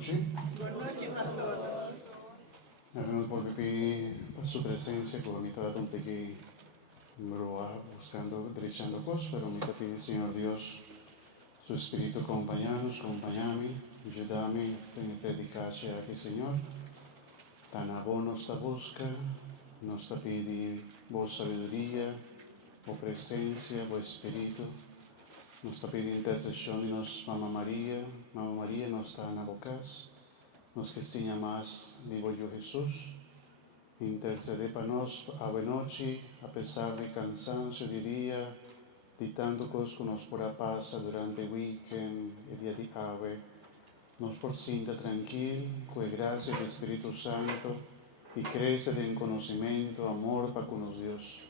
noche. Buenas noches, pastor. Venimos por su presencia, por mi trato que buscando, derechando cosas, pero me pide, Señor Dios, su Espíritu acompañame, ayúdame a predicar aquí, Señor. Tan a vos nos busca, nos pide vos sabiduría, vos presencia, vos Espíritu. Nos pide intercesión de nos Mamá María nos está en la bocas. Nos que siga más, digo yo Jesús, intercede para nos a noche, a pesar de cansancio de día, de tanto cosas que nos por pasa durante el weekend, el día de ave, nos por sienta tranquilo, con gracia del Espíritu Santo, y crece en conocimiento, amor para con los Dios.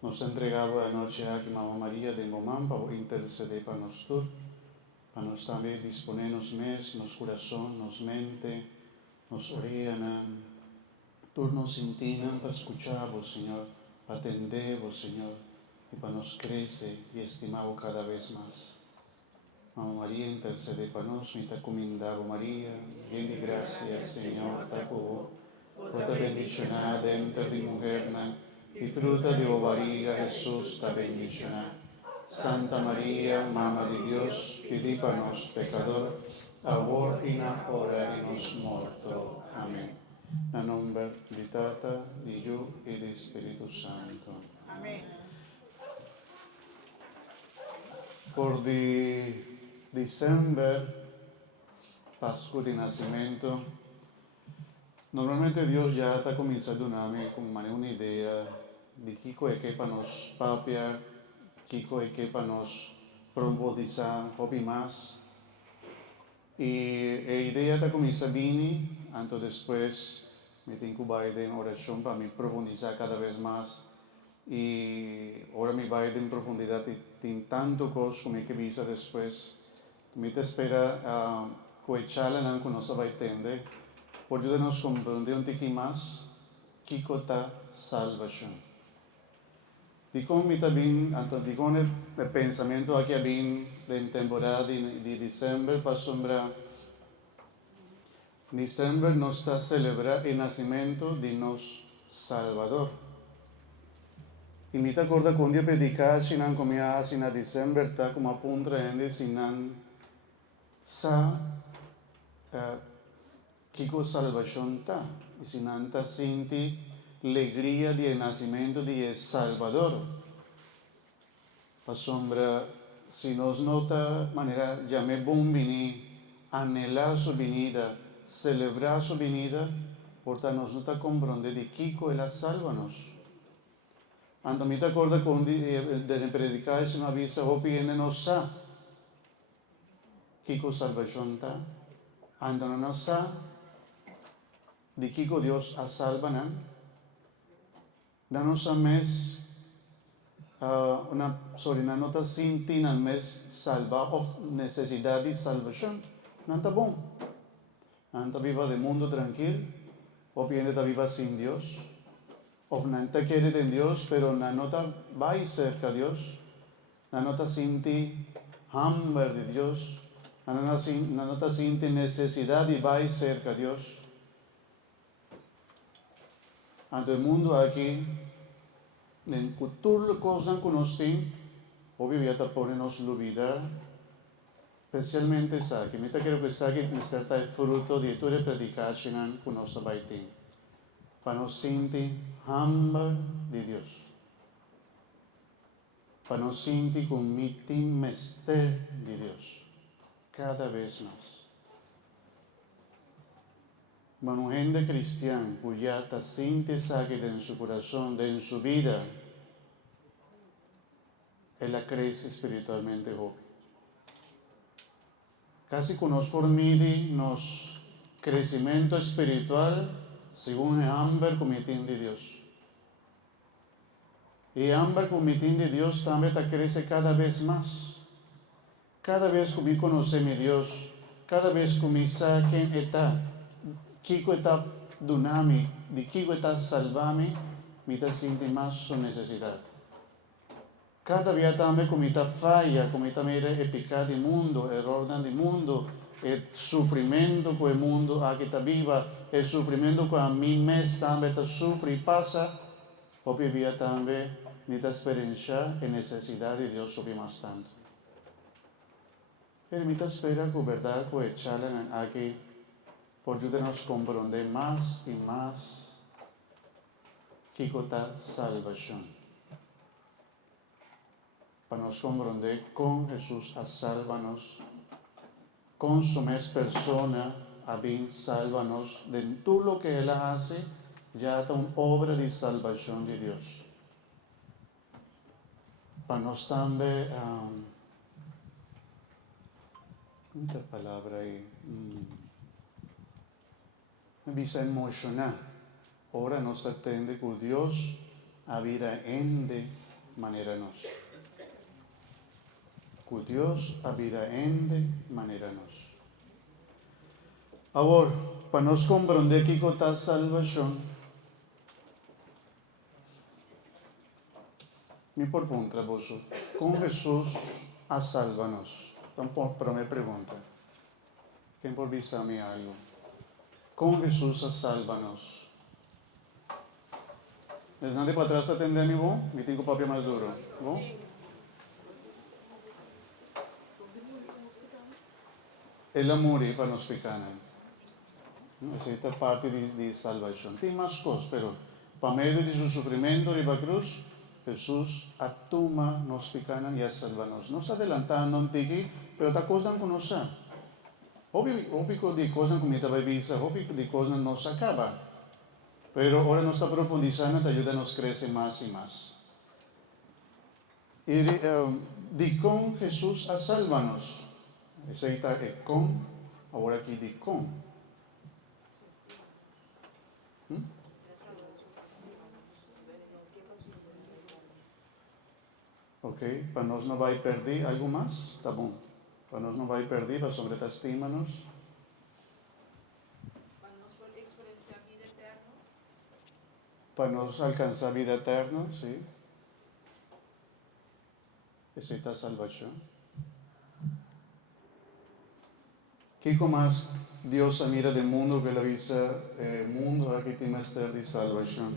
Nos ha entregado anoche aquí Mamá María de Momán para interceder para nosotros, para nos también disponernos nos corazón, nos mente, nos orientan, turnos intinan para escuchar vos, Señor, para atender vos, Señor, y para nos crece y estimar cada vez más. Mamá María, intercede para nos, mi ta comendavo María, bien de gracia, Señor, ta por vos bendicionada entre de mujer, y fruta de barriga Jesús ta bendicionada. Santa María, Mamma di Dios, pidi para nos pecador, ahora y en la hora de nos morto. Amén. En nombre di Tata, di Hijo y di Espíritu Santo. Amén. Por di diciembre, Pascua di Nascimento, normalmente Dios ya está comenzando a darme como una idea de qué es que para nos papiar, qué es que para nos profundizar un más. Y la idea está comenzando a venir, antes después me tengo que ir en oración para me profundizar cada vez más. Y ahora me voy en profundidad y tanto cosas como que visa después. Me te espera que charla que nos va a entender. Por ayudarnos a comprender un poquito más qué es salvación. Dico mi también, dico el pensamiento aquí bien de temporada de diciembre para sombra. Diciembre nos está celebrando el nacimiento de nuestro Salvador. Y me acuerdo cuando yo predicaba, si no comía, si en diciembre está como a punto de si no sa qué salvación está. Y si no está sinti alegría del nacimiento de Salvador. La sombra, si nos nota manera, llame bombini, anhelar su venida, celebrar su venida, por tanto nos nota comprender de Kiko la sálvanos. Ando me acuerdo cuando de predicar si no avisa hopi en nos sa, Kiko salvación está, ando no nos sa, de Kiko Dios a salvanan, danos a mes una solina nota sin al mes salva o necesidad de salvación. No está bom. Anta viva de mundo tranquilo, o viene de viva sin Dios, o no te quiere de Dios, pero no nota va cerca de Dios, no nota sinti hambre de Dios, no nota sinti necesidad de va cerca de Dios. Ante el mundo aquí, en todas las cosas que nos tienen, obviamente ponernos la vida, especialmente esa, que me quiero pensar que necesita el fruto de toda la predicación que nos va a tener. Para nos sentir hambre de Dios. Para nos sentir con mister de Dios. Cada vez más. Cuando gente cristiana, cuya está siente saque en su corazón, en su vida, ella crece espiritualmente joven. Casi conozco por mí nos crecimiento espiritual según el hambre cometido de Dios. Y el hambre cometido de Dios también crece cada vez más. Cada vez que me conoce mi Dios, cada vez que me saquen está, Kiko está dunami, de Kiko está salvame, me siente más su necesidad. Cada día también como está falla, como está mira el pecado del mundo, el orden del mundo, el sufrimiento que el mundo aquí está viva, el sufrimiento que a mí mes también está sufre y pasa, o vivía también ni la experiencia y necesidad de Dios sobre más tanto. Pero mi espera que verdad que echarle aquí por ayudarnos a comprender más y más que está salvación. Para nos comprender con Jesús a salvarnos, con su mes persona a bien salvarnos de todo lo que Él hace, ya está una obra de salvación de Dios. Para nos también, ¿cuánta palabra ahí? Me visa emocionar. Ahora nos atende que Dios a vida ende manera nos. Que Dios a vida ende manera nos. Ahora, para nos comprender que está salvación, me pergunta vos, con Jesús a salvarnos. Entonces, pero me pregunta, ¿quién por avisarme algo? Con Jesús a salvarnos. ¿Es nadie para atrás atenderme vos? Me tengo papel más duro. ¿Vos? Él murió para nos pecados. Esta parte de salvación. Tem más cosas, pero para medio de su sufrimiento en la cruz, Jesús atuma nos pecados y a salvarnos. Nos adelantando un tiki, pero esta cosa no conoce. Obvio de cosas como esta vista, obvio de cosas no se acaba. Pero ahora nos está profundizando, te ayuda a nos crecer más y más. Y de con Jesús a salvarnos. Ese está con, ahora aquí de con. Ok, para nós não vai perder algo mais? Tá bom. Para nós não vai perder, para sobre estima-nos. Para nós experienciar vida eterna. Para nós alcançar a vida eterna, sim. Essa é a salvação. Que mais Deus mira do mundo que ele avisa, mundo aqui tem mais de salvação.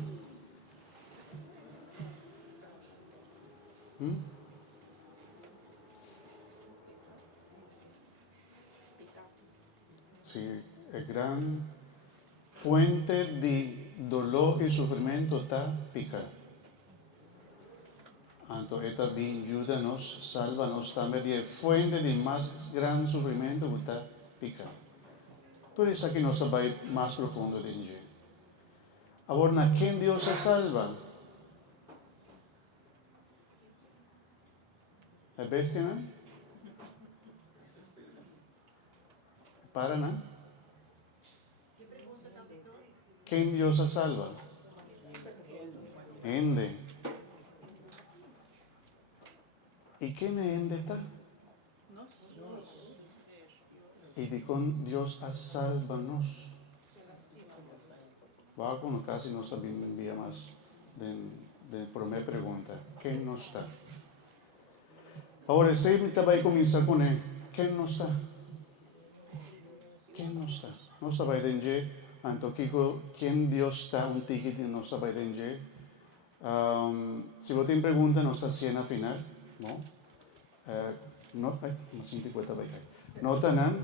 Sí, el gran fuente de dolor y sufrimiento está pecado. Entonces, esta bien ayúdanos, sálvanos también de fuente de más gran sufrimiento que está pecado. Todo eso aquí nos va a ir más profundo de allí. Ahora, ¿a quién Dios se salva? ¿Es bestia, no? ¿Para, no? ¿Quién Dios se salva? Ende. ¿Y quién es Ende está? Y de con Dios a salvarnos. Va con casi no sabía más de primera pregunta. ¿Quién no está? Ahora, si va a comenzar con él, ¿quién no está? ¿Quién no está? No sabe de allí. Antoquico, ¿quién Dios está? Un ticket no sabe de allí. Si vos te preguntas, no está cena final, ¿no? No, no siento cuenta de que no tenan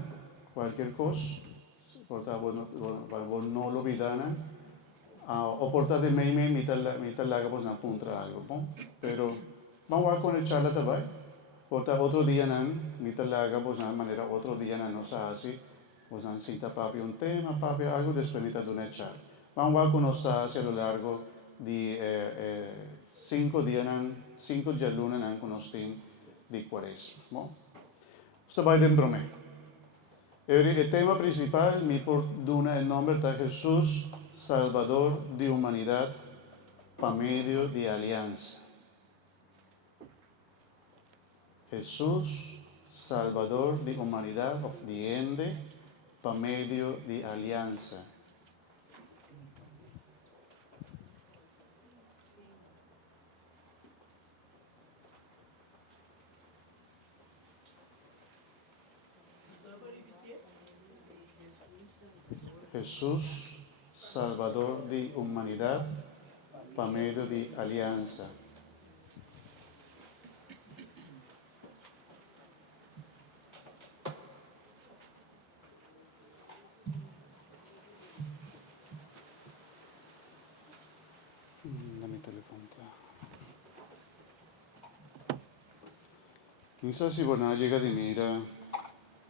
cualquier cosa, por favor, no lo olvidan. O por de meme, mitad la pues no apunta algo, ¿no? Pero vamos a conectar la tabay. Por otro día, mitad la pues de manera, otro día no se hace, pues no cita papi un tema, papi algo, después mitad de una charla. Vamos a conocer a lo largo de 5 días, 5 días lunes, con los de Cuaresma. ¿No? Usted va a ir en el tema principal, me por duna el nombre de Jesús, Salvador de humanidad, por medio de alianza. Jesús, Salvador de humanidad, of the ende, por medio de alianza. Jesus, Salvador de humanidade, por meio de aliança. Dame teléfono. Minsan si Bona llega de mira,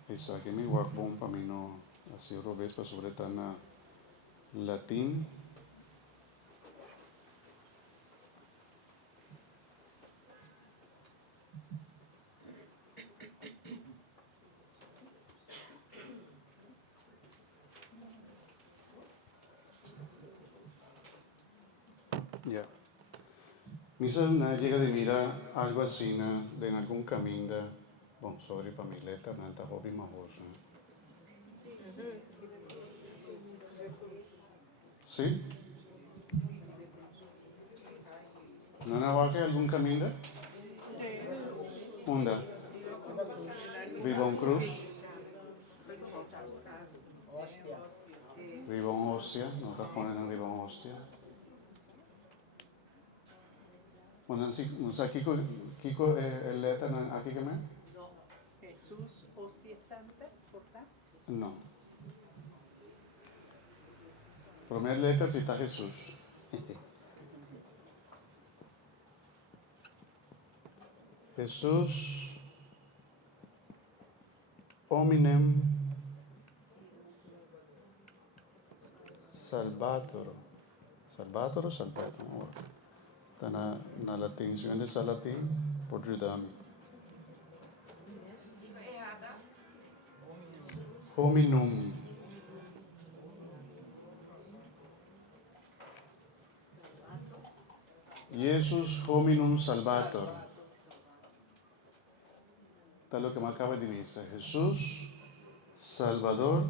esa que me wakbong pamino, así robes pa sobre tana latín. Ya. Minsan na llega de mira algo así na de algún camino, bon, sorry pa mi letra, nanta hobby mahoso. ¿Sí? ¿No navake algún camino? Onda. Vivon cruz. Vivon hostia, no te ponen en vivon hostia. Bueno, no sé, Kiko, el letra aquí que me? No, Jesús, hostia santa, ¿porta? No. Primer letra si está Jesús. Jesús, hominem salvator. Salvator o salvator? Está na latim, se onde está latim, por ajudar-me. Dica errada. Hominum. Jesus hominum salvator. Está lo que me acaba de decir. Jesús, Salvador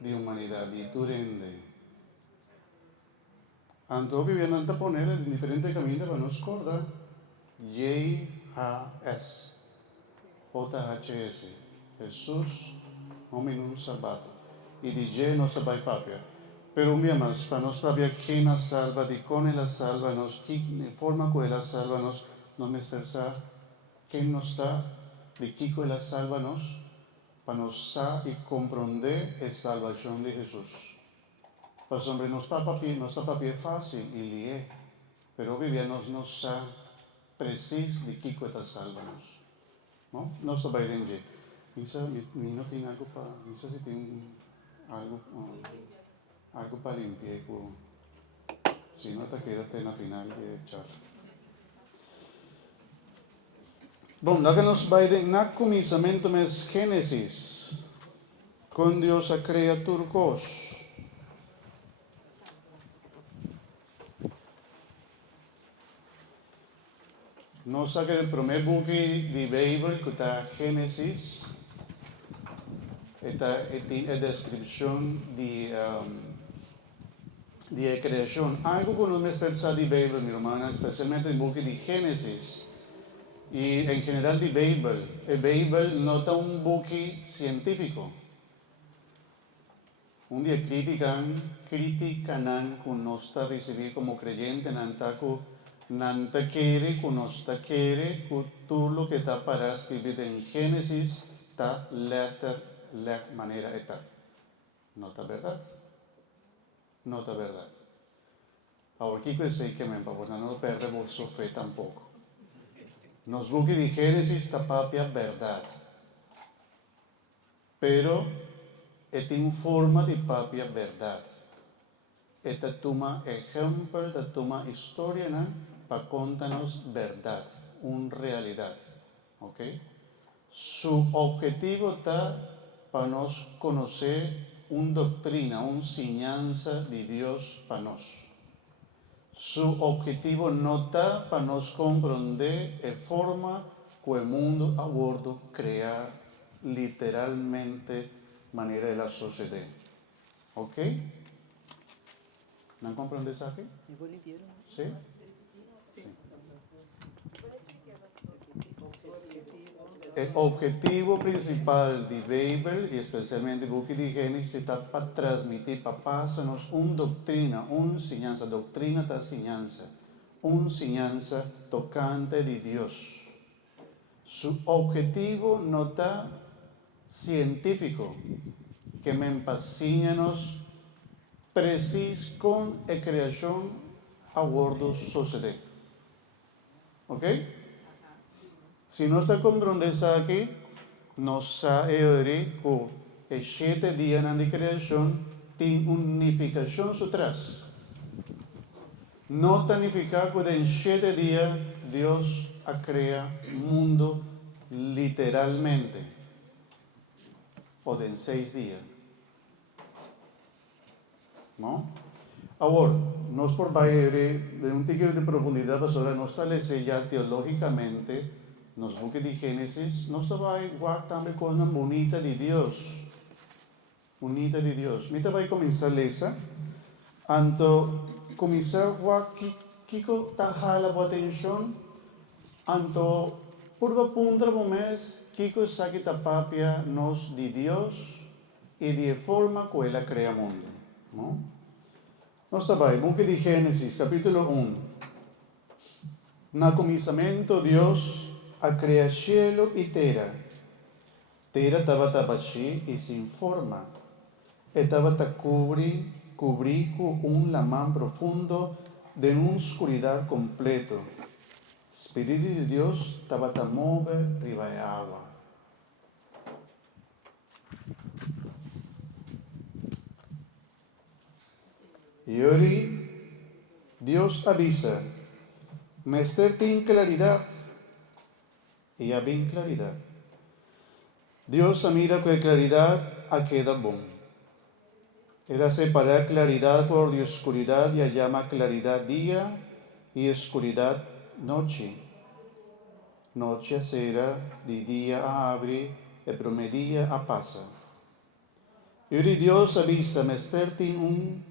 de humanidad, y turende. Anto viviendo anta poner en diferentes caminos para nos acordar. JHS. JHS. Jesús hominum salvator. Y de J no se va a papia. Pero un día más, para nos saber quién nos salva, de cómo la salva, nos, de forma que la salva, nos me estresa, quién nos da, de qué la salva, para nos saber y comprender la salvación de Jesús. Pues hombre, no está papel fácil y leer, pero vivíamos nos sabe preciso de qué está salva, ¿no? No se va a entender. Misa, mi no tiene algo para, misa si tiene algo para limpiar, si no te quédate en la final de charla. Bom, lá que nos vai na começamento mes Gênesis, quando Deus a cria turcos. Nós sabe o primeiro book de Bíblia que está Gênesis, tem a descrição de criação. Algo que não me estressa de Bíblia, minha irmã, especialmente no book de Gênesis. Y en general de Bible. El Bible no es un book científico. Un día critican que no está recibido como creyente, nanta quiere, que no está quiere, que todo lo que está para escribir en Génesis está la manera está. No está verdad. No está verdad. Ahora, ¿qué quiere decir que me no perdemos su fe tampoco? Nos buque de Génesis está propia verdad. Pero tiene forma de propia verdad. Esta toma ejemplo, esta toma historia, ¿no? Para contarnos verdad, una realidad. ¿Ok? Su objetivo está para nos conocer una doctrina, una enseñanza de Dios para nosotros. Su objetivo no está para nos comprender la forma que el mundo aborda crear literalmente manera de la sociedad. ¿Ok? ¿No comprende eso aquí? ¿Sí? Sí. El objetivo principal de Bible, y especialmente el book de Génesis, está para transmitir, para pasarnos una doctrina está enseñanza, una enseñanza tocante de Dios. Su objetivo no está científico, que me empacíñanos preciso con la creación a bordo sucede. ¿Ok? Si no está comprendendo aquí, nos sabe que el 7 días de creación tiene unificación atrás. No significa que en 7 días Dios ha creado el mundo literalmente, o en 6 días. ¿No? Ahora, nos por de un tigre de profundidad, pastora, no establece ya teológicamente, nos buque de Génesis, no estaba igual también con una bonita de Dios. Bonita de Dios. Mita va a comenzar esa. Anto, comenzar a kiko tajala la atención, anto, purva punta momento, kiko sakita papia nos de Dios y de forma que Él crea mundo. ¿No? Nós está bem, book de Gênesis, capítulo 1. No começamento, Deus a criar cielo e terra. Terra estava tabachi e sem forma. Estava cobrir com lamán profundo de uma escuridão completo. Espírito de Deus estava a mover riba de água. E hoje, Deus avisa, Mestre tem claridade, e há bem claridade. Deus mira com claridade a queda bom. Era separar claridade por de escuridade e a llama claridade dia e escuridade noite. Noite a será, de dia a abre, e promedia a passa. E hoje Deus avisa, Mestre tem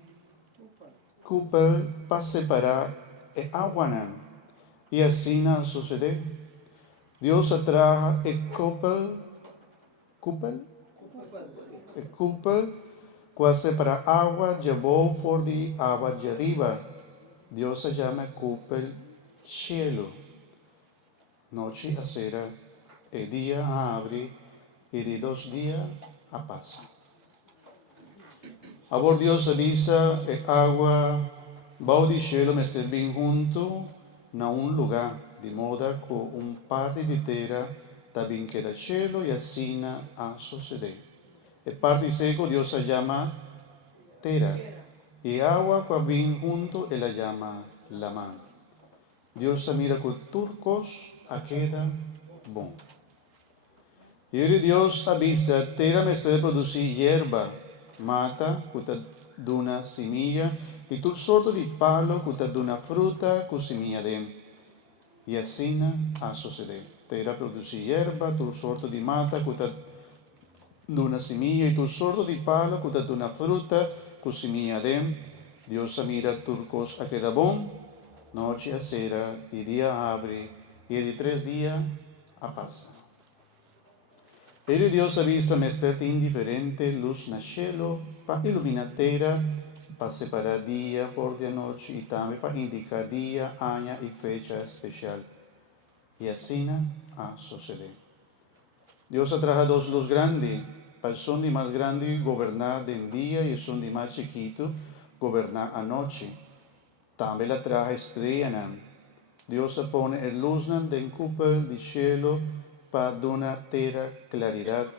cúpula para separar e água e assim não sucede. Deus atraja e cúpula para separar água de abaixo por de água de arriba. Deus se chama cúpula cielo. Noite a será, e dia a abre, e de 2 dias a passa. Agora Deus avisa que a água vai do cielo me está bem junto na lugar, de modo que parte de terra também queda cielo e assim a suceder. E parte seco Deus a chama terra, e a água que vem junto ela chama lamán. Deus a mira com turcos a queda bom. E Deus avisa, terra me está produzir hierba, mata, que te dona semilla, e tudo sorto de palo que te dona fruta com semilla dentro. E assim a suceder. Terra produz hierba, tudo sorto de mata que te dona semilla, e tudo sorto de palo que te dona fruta com semilla dentro. Deus mira turcos a queda bom, noite a será, e dia abre, e de 3 dias a passa. Pero Deus avisa mestre indiferente luz na cielo para iluminar terra, para separar dia por de noite e também para indicar dia, ano e fecha especial. E assim a suceder. Deus atraja 2 luz grandes, para o som de mais grande governar de dia e o som de mais chiquito governar a noite. Também atraja estrela. Deus pone a luz de cúpula de cielo para donar terra claridade,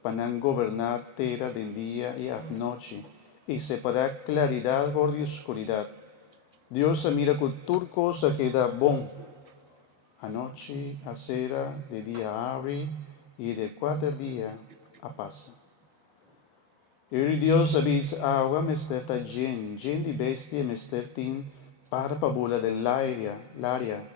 para não governar terra de dia e a noite, e separar claridade por de escuridade. Deus mira com tudo coisa que dá bom. A noite a será, de dia abre, e de 4 dias a passa. E Deus avisa a água, mestre está gen de bestia, mestre tem para a bula l'aria,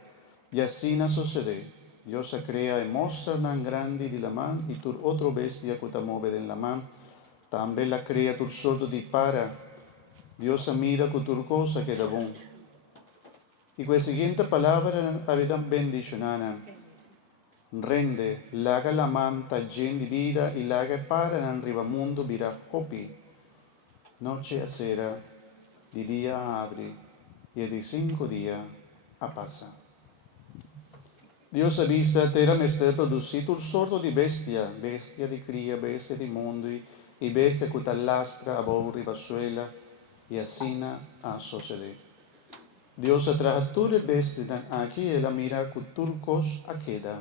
e assim não sucede. Deus crea e mostra tan grande de la mano e tur outro bestia que te move de la mano. Também la crea tur sorto de para. Deus mira com tur cosa que dá bom. E com a seguinte palavra, a vida bendicionada. rende, laga la manta gen di vida e laga para nan ribamundo bira hopi, noche a sera, di dia a abri, e di 5 dia a passa. Dios avvisa terra mester producito il sordo di bestia, bestia di cria, bestia di mondi, e bestia che lastra a borri basuela, e assina a sociedad. Dios atrae tutte bestie aquí e la mira con turcos a queda.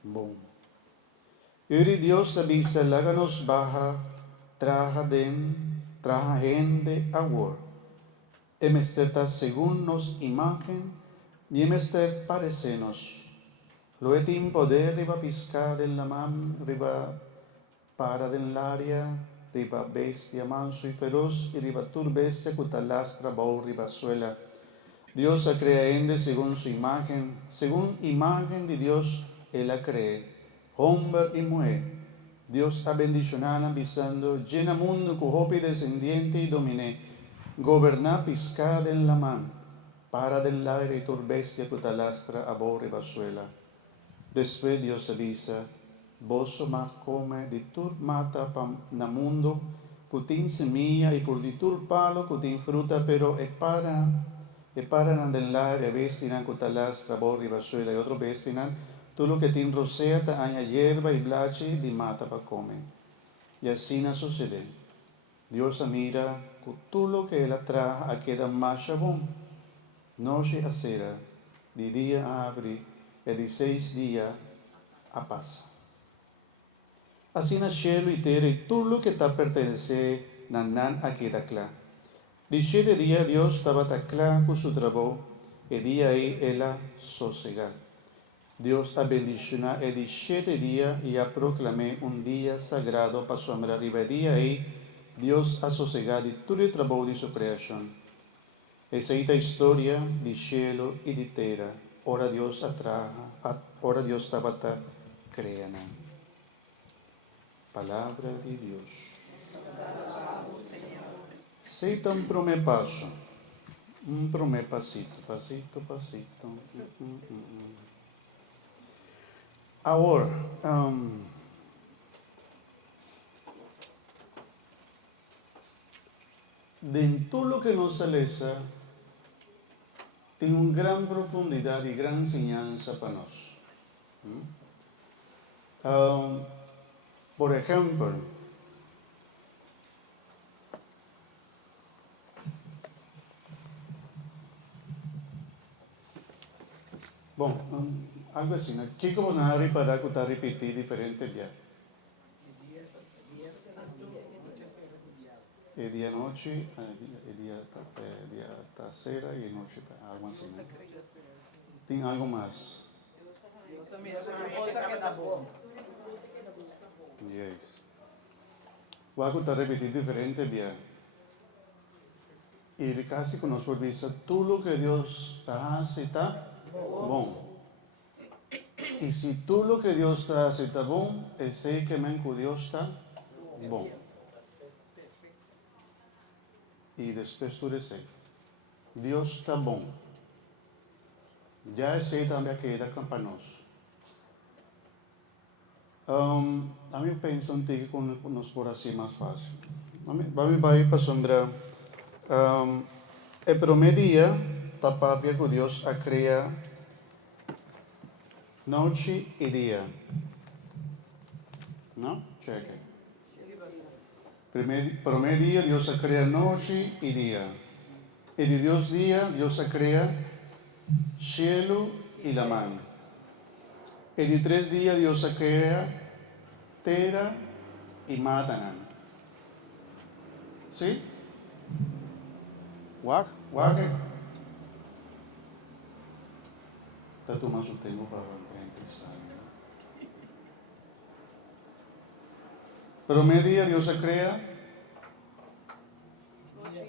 Boom. Uri Dios avvisa laganos baja, traja gente a war. E mester ta según nos imagen, y mester parecenos. Lo et in poder riba pisca della man, riba para dell'aria, riba bestia manso y feroz, y riba tur bestia cutalastra bau riba suela. Dios la crea ende según su imagen de Dios, Él la cree, hombre y mujer. Dios ha bendicionado avisando, llena mundo con hopi descendiente y dominé, goberna pisca della man, para dell'aire y tur bestia cutalastra a bau riba suela. Después Dios avisa, vos más come di tur mata na mundo, cutin semilla y por di tur palo cutin fruta, pero e para nell'aria vestinan cutalastra borri basuela y otro vestinan, tu lo que tin roseta aña hierba y blache di mata pa come. Y así na sucede. Dios mira, tu lo que él atrae a queda más chabón. Noche a sera, di día a abri, e di 6 días a passa. Assim na cielo e terra e tudo lo que está pertenece nan a queda clá. Di 7 dia Deus estava clá com seu trabalho e dia aí ela sossega. Deus a bendicionar e di 7 dia e a proclamé dia sagrado para sua arriba. Dia aí Deus a sossegar de todo o trabalho de sua criação. Essa é a história de cielo e de terra. Ora Deus ora Deus estava creando. Palavra de Deus. Aceita um primeiro passo. Um primeiro passito. Agora, dentro do que nos alessa, tem uma grande profundidade e grande ensinança para nós. Por exemplo, algo assim, aqui como na reparar que está repetir diferente dia. E dia noite, dia terceira e noite, algo assim. Tem algo mais. Yes. Algo está repetir diferente dia. E casi que nos volvisa tudo o que Deus hace está bom. E se tudo o que Deus hace está bom, é sei que Deus está bom. E depois tudo sei. Deus está bom. Já sei também que é para nós. A mim penso que nos por assim mais fácil. Vamos para sombra. El primer dia, tapabia que Deus a crea noite e dia. Não? Cheque. Primer dia, Deus a crea noite e dia. E de Deus dia, Deus a crea cielo e la man. E de 3 dias, Deus a crea terra e matanan. ¿Sí? Guaje. Está tomando su tiempo para empezar. Pero media Dios se crea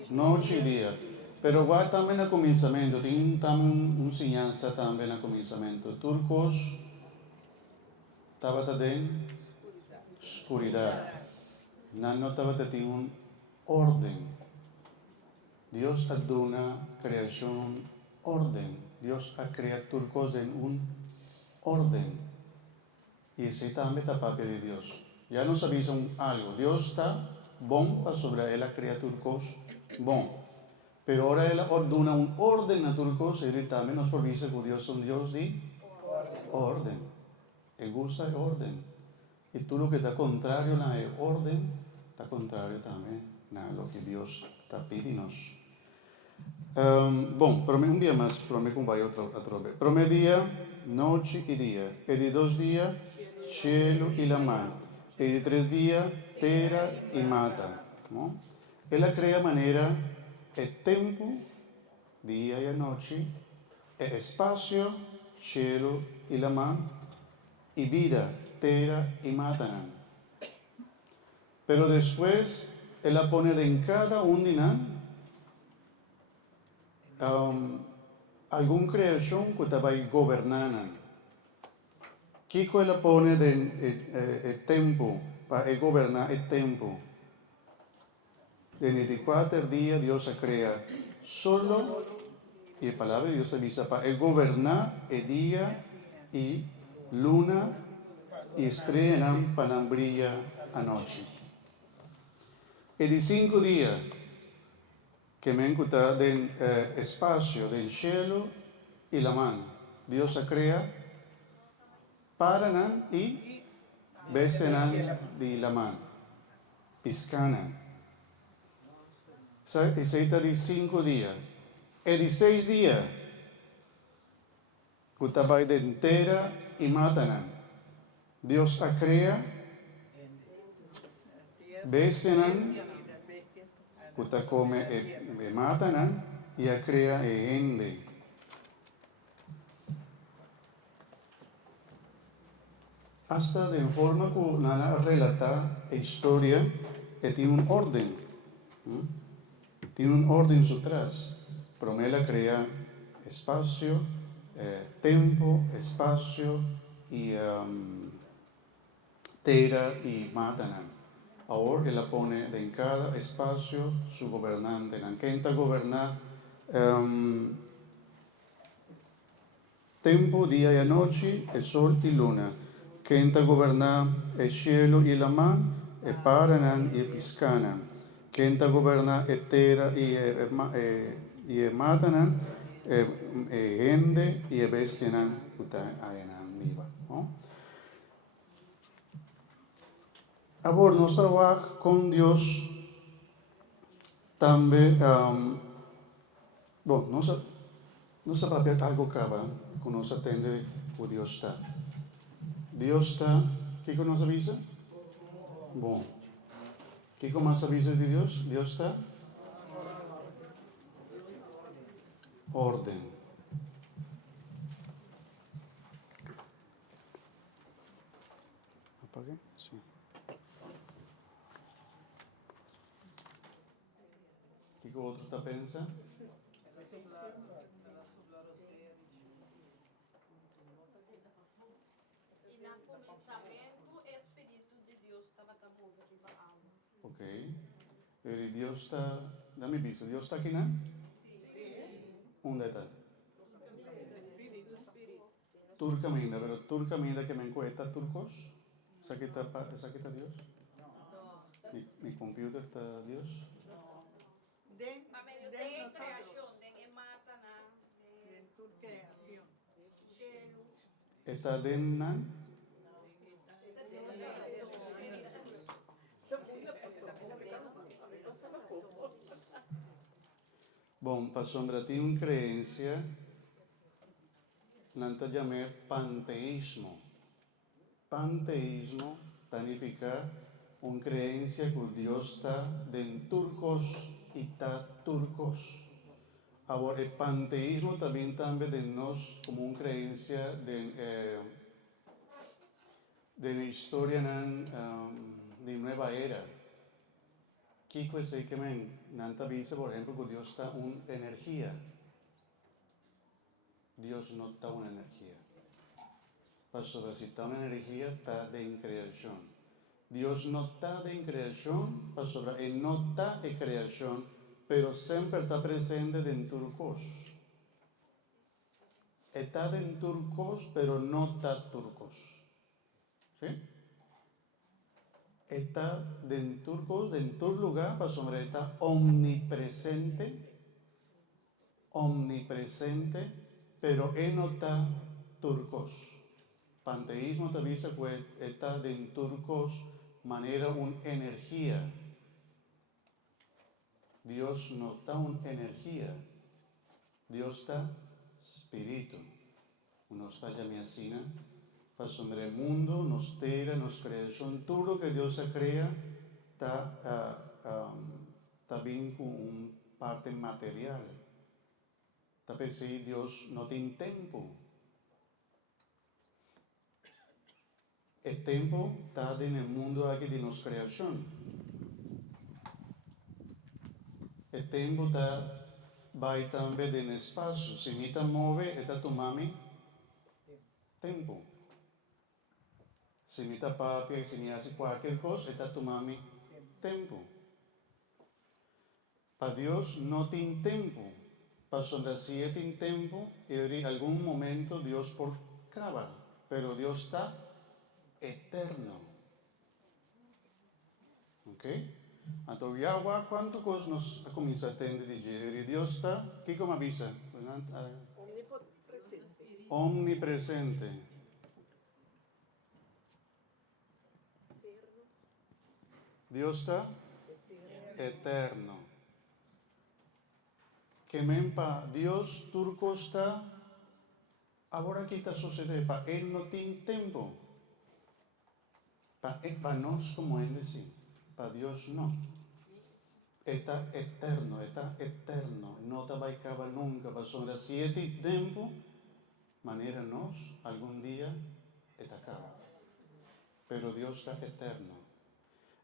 noche y día. Pero va también al comenzamiento. Tiene también una enseñanza también al comenzamiento. Turcos estaba en oscuridad. No estaba en un orden. Dios ha dado una creación orden. Dios ha creado turcos en un orden. y ese también está papel de Dios. Ya nos avisan algo. Dios está bom para sobre la criaturcos bom. Pero ahora Él ordena un orden a turcos y también nos provisa que Dios es un Dios de orden. Él gusta el orden. Y todo lo que está contrario a el orden, está contrario también a lo que Dios está pidiendo. Bom, un día más, promete que vai outra vez. Promete dia, noite e dia. E de 2 dias, cielo e la mar. E de 3 dias, terra e mata. ¿No? Ela crea maneira e tempo, dia e noite, e espaço, cielo e la mar, e vida, terra e mata. Pero después, ela pone en cada un de alguna creación que estaba gobernando. Kiko ela pone el tiempo para gobernar el tiempo. De 24 días Dios crea solo, y la palabra de Dios avisa para gobernar el día y luna y estrella para brillar a noche. Y de 5 días que me encuentra del espacio del cielo y la mano. Dios crea paranan y besenan de la mano. Piscanan. Y se está de 5 días. Y de 6 días, que estaba de entera y matanan. Dios crea, besenan, que come y matanan, y crea e ende. Hasta de forma que nada relata la historia tiene un orden. Tiene un orden atrás. Promela crea espacio, tiempo, espacio y terra y matanan. Ahora él pone en cada espacio su gobernante. ¿Quién está gobernando? Tiempo, día y noche, el sol y luna. ¿Quién está gobernando? El cielo y la mar, el paranan y el piscanan. ¿Quién está gobernando? El terra y el matanan, el ende y el bestianan, que está viva. Ahora, nos trabaja con Dios también. Bueno, no se papel algo acaba que nos atende que Dios está. Dios está, ¿qué nos avisa? Bom. ¿Qué más avisa de Dios? Dios está. Orden. ¿Apagué? Sí. ¿Qué otro está pensando? Ok. Pero Dios está, dame vista, ¿Dios está aquí, no? ¿Dónde está? Turcamina, pero Turcamina que me encuentra turcos. ¿Esa que está Dios? ¿Mi computer está Dios? A medio de creación, de matana, de creación. cielo. ¿Está Dennan? Bom, para sombra tiene una creencia, nanta llamé panteísmo. Panteísmo significa una creencia que Dios está de turcos y está turcos. Ahora, el panteísmo también de nos como una creencia de la historia de nueva era. Kiko es que me nanta dice, por ejemplo, que Dios está una energía. Dios no está una energía. Para sobre si está una energía, está de creación. Dios no está de creación, para sobre él no está de creación, pero siempre está presente dentro de turcos. Está dentro de turcos, pero no está turcos. ¿Sí? Está dentro lugar, pastor, está omnipresente, pero él no está turcos. Panteísmo te avisa que está dentro manera una energía. Dios no está una energía, Dios está espíritu. Uno está llamando así, para sobre el mundo, nos tera, nos creación, todo lo que Dios crea está bien con una parte material. Tapi si Dios no tiene tiempo. El tiempo está en el mundo aquí de nuestra creación. El tiempo está va también en el espacio. Si me te mueve, está tomando tiempo. Si me te papi, si me hace cualquier cosa, está tomando tiempo. Para Dios no tiene tiempo. Para donde si tiene tiempo, en algún momento Dios por acaba. Pero Dios está eterno. ¿Ok? Entonces, ya cuánto cosas nos comienza a entender de Dios está, ¿qué como avisa? Omnipresente. Omnipresente. Dios está eterno. Que mempa Dios turco está, ahora que está sucediendo, para Él no tiene tiempo. Para nos como Él decía, para Dios no. Está eterno, no te va a acabar nunca, para sobre 7 tiempo, manera nos, algún día, está acaba. Pero Dios está eterno.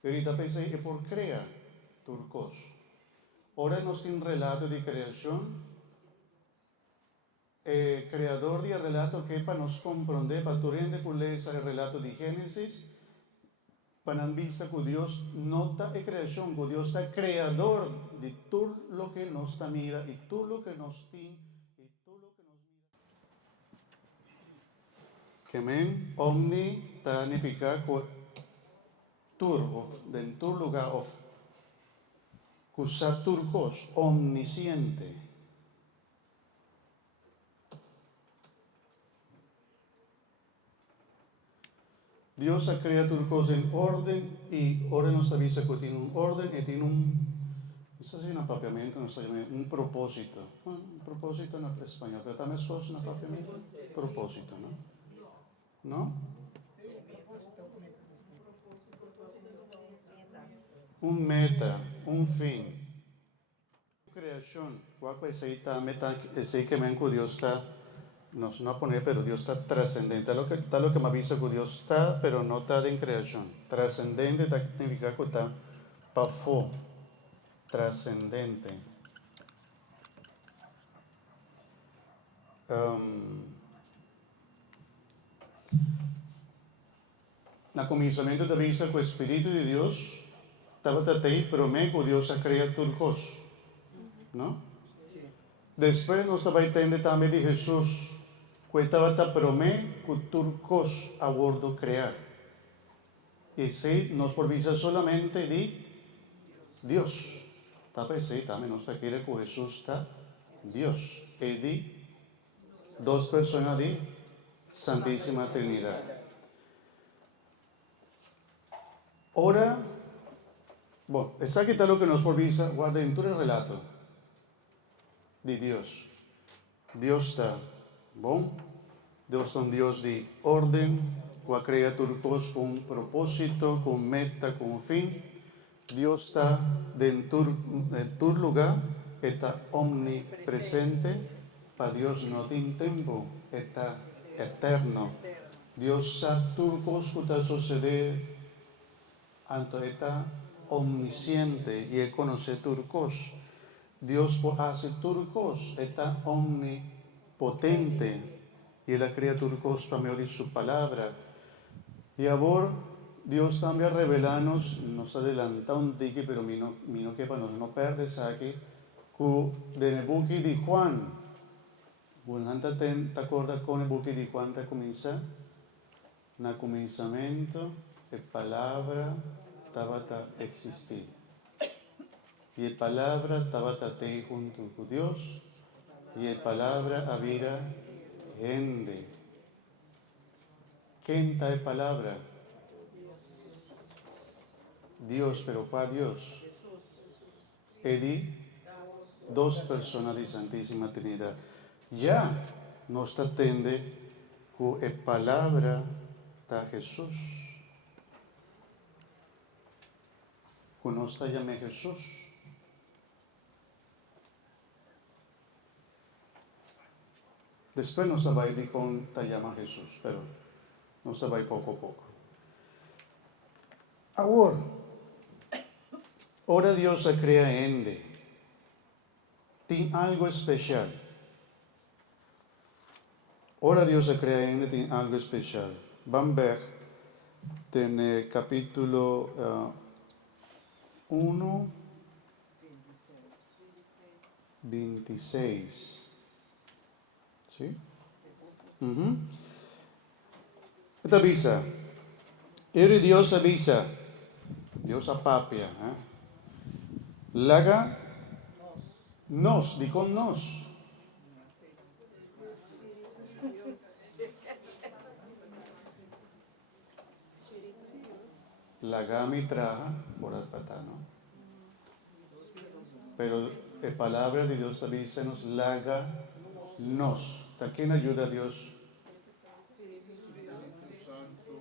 Y ahorita pensé, ¿y por crea turcos? Ahora nos tiene un relato de creación. El creador del relato que para nos comprender, para tu rende el relato de Génesis, para vista que Dios no está en creación, que Dios está creador de todo lo que nos está mira y todo lo que nos tiene y todo lo que nos mira. Que men omni significa tur, en tu lugar of. Cusa turcos, omnisciente. Dios ha creado turcos en orden y ahora nos avisa que tiene un orden y tiene no sé si un apapiamiento, no sé, un propósito. Bueno, un propósito en español, pero también es un apapiamiento. Propósito, ¿no? ¿No? Un meta, un fin. Creación, cualquier sea meta, ese que me Dios está, no se va a poner, pero Dios está trascendente. Tal lo que me avisa que Dios está, pero no está en creación. Trascendente significa que está pafo, trascendente. Na comienzamiento de vista que el Espíritu de Dios estaba ahí, pero me que Dios ha creado turcos, ¿no? Después nos estaba entendiendo también de Jesús, que estaba pero me que turcos a bordo crear. Y si nos por vista solamente de Dios. También sí, también nos quiere que Jesús está Dios. Y de dos personas de Santísima Trinidad. Ahora, bueno, es aquí está lo que nos por vista, guarda en todo el relato de Dios. Dios está, ¿bon? Dios es un Dios de orden, que crea turcos con un propósito, con meta, con fin. Dios está en tu lugar, está omnipresente, para Dios no tiene tiempo, está eterno. Dios sabe turcos que está sucediendo, entonces está omnisciente y Él conoce turcos. Dios hace turcos, está omnipotente y Él crea turcos para medio de su palabra. Y ahora Dios también revelarnos, nos adelanta un día, pero no que para no perdes aquí, que en el buque de Juan, ¿te acuerdas con el buque de Juan te comienza? Na cominciamento, a palavra estava a existir. E a palavra estava a ter junto com Deus, e a palavra havia gente. Quem está a palavra? Dios, pero ¿cuál Dios? Edi, dos personas de Santísima Trinidad. Ya nos atende con la palabra de Jesús. Con nos llame Jesús. Después nos va a ir con te llama Jesús, pero nos va a ir poco a poco. Ahora, ora Dios a crea ende. Tem algo especial. Ora Dios a crea ende tem algo especial. Vamos ver en el capítulo 1, 26. ¿Sí? Esta avisa. Ere Dios avisa. Dios apapia. Laga nos, dijo nos. Laga mi traja por el patano. Pero la palabra de Dios avisa nos laga nos. ¿A quién ayuda a Dios?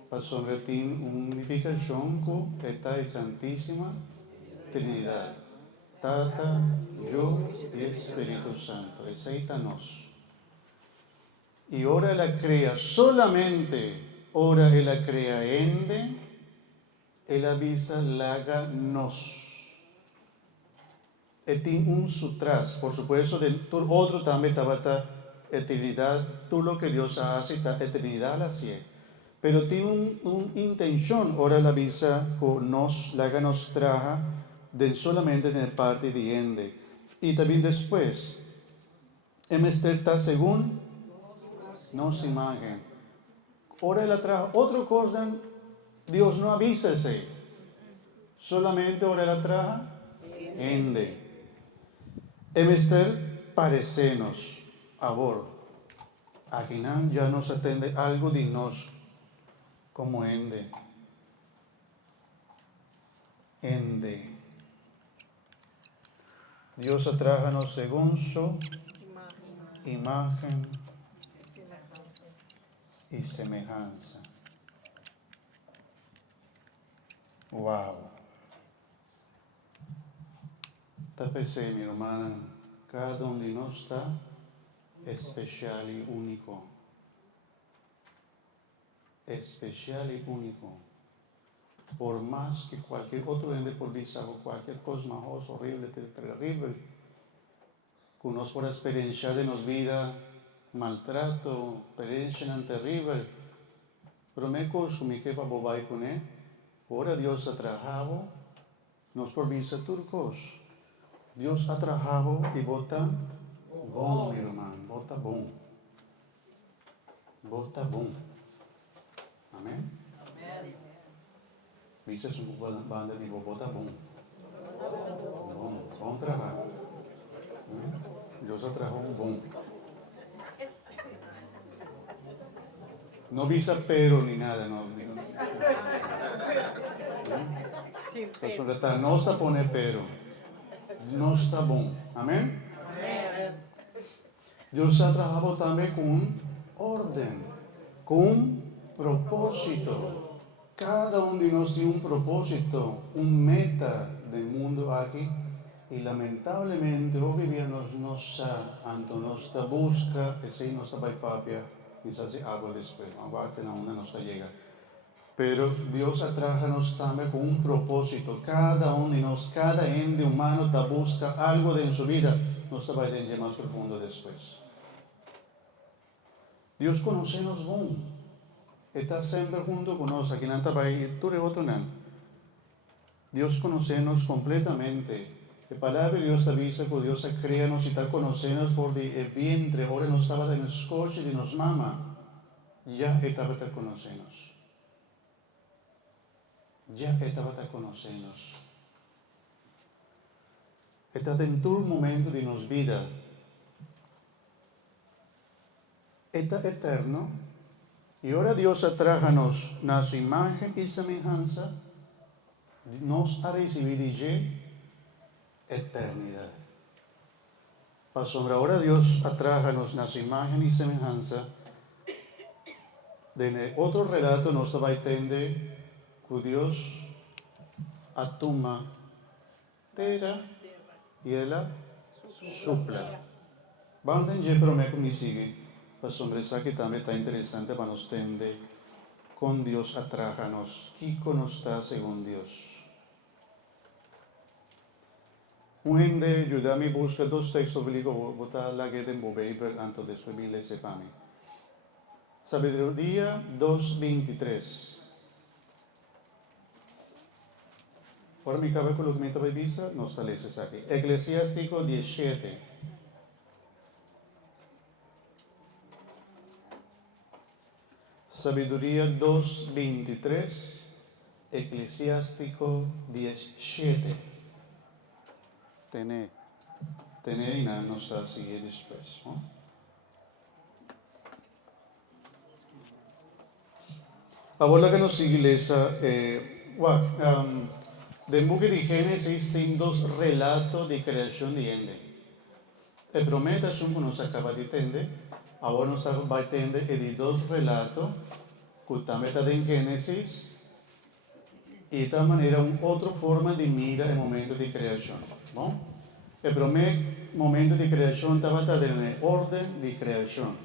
Para sobrevivir unificación con esta Santísima Trinidad. Tata, yo y Espíritu Santo. Aceítanos. Y ahora la crea solamente, ahora él la crea ende, él avisa laga nos. Y tiene un sutras, por supuesto, del otro también estaba la eternidad, todo lo que Dios hace, la eternidad la hace. Pero tiene una intención, ahora la avisa con nos, laga nos traja, solamente en la parte de ende. Y también después, en está según nos imagen. Ahora la traja otra cosa, Dios no avisa ese. Solamente ahora la traja ende. Esther parecenos, ahora. Aquí ya nos atende algo de nos como ende. Ende. Dios atrájanos según su imagen y semejanza. Wow. Tapese, mi hermana, cada uno de nosotros está especial y único. Especial y único. Por más que cualquier otro ende por vista o cualquier cosa más horrible, terrible, que nos por experiencia de nos vida, maltrato, experiencia terrible, pero me consumí que para bobai con él, ahora Dios ha trabajado, nos por vista turcos, Dios ha trabajado y vota bom, mi hermano, vota bom, amén. Viste su banda de bota bom. Bom trabajo. Dios ha trabajado un bom. No visa pero ni nada, no. Entonces, no está pone pero. No está bom. Amén. Dios ha trabajado también con un orden, con un propósito. Cada uno de nosotros tiene un propósito, un meta del mundo aquí. Y lamentablemente hoy vivíamos ante nuestra busca, que si nos va a papia, quizás agua después, agua que una nos llega. Pero Dios atrájanos también con un propósito. Cada uno de nosotros, cada ente humano da busca algo de en su vida, nos va a ir más profundo después. Dios conoce-nos bom. Está siempre junto con nosotros. Aquí nanta va y tú Dios conoce-nos completamente. La palabra de Dios avisa que Dios crea-nos y está conociendo por el vientre. Ahora no estaba en el escoche de nos mama. Ya estaba conociendo. ya estaba conociendo. Está dentro un momento de nos vida. Está eterno. Y ahora Dios atrájanos na su imagen y semejanza. Nos ha recibido ya eternidad. Para sombra ahora Dios atrájanos na su imagen y semejanza. De otro relato nos va a entender que Dios atuma terra y ela supla. Vamos a entender, pero me sigue. Para sombra esa que también está interesante para nos entender con Dios atrájanos. ¿Qué está según Dios? Un gente ayuda a buscar dos textos bíblicos, botar la que en Bible antes de escribirle para mí. Sabiduría 2:23. Ahora mi cabeza con lo que me estaba vista, no está leyendo aquí. Eclesiástico 17. Sabiduría 2:23. Eclesiástico 17. Tener y nada no está así después, ¿no? Ahora que nos sigue lesa, del libro de Génesis tem dos relatos de criação de Ende. El prometa que nos acaba de entender, agora nos vai entender de dos relatos que também está em Génesis e de maneira outra forma de mirar o momento de criação. Bom? O primeiro momento de criação estava em ordem de criação.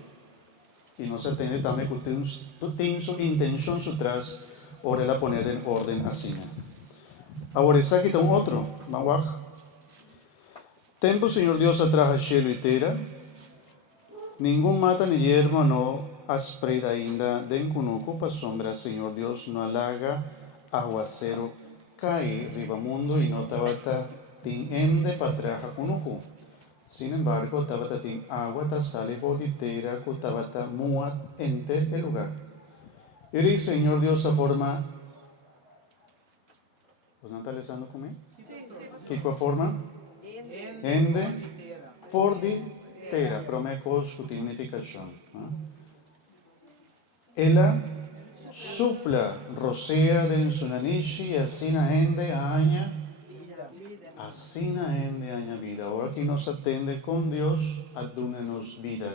E nós entendemos também que tem sua intenção por trás, ora ela poner em ordem assim. Agora, essa aqui está outro. Vamos lá. Tempo, Senhor Deus, atraja cielo e terra. Nenhum mata nem hierba não aspreda ainda. Den cunuco para sombra, Senhor Deus, não alaga aguacero cai riba mundo e não tabata tin ende para traja cunuco. Sin embargo, tabata tin agua ta sale por de terra que tabata mua enter el lugar. Y Senhor Deus, a forma. ¿Pues no está leyendo conmigo? Sí. ¿Qué forma? Ende por de terra. Promete su significación. Ela supla, rocea de su nariz y así na ende aña. Así na ende aña vida. Ahora que nos atende con Dios, adúnenos vida.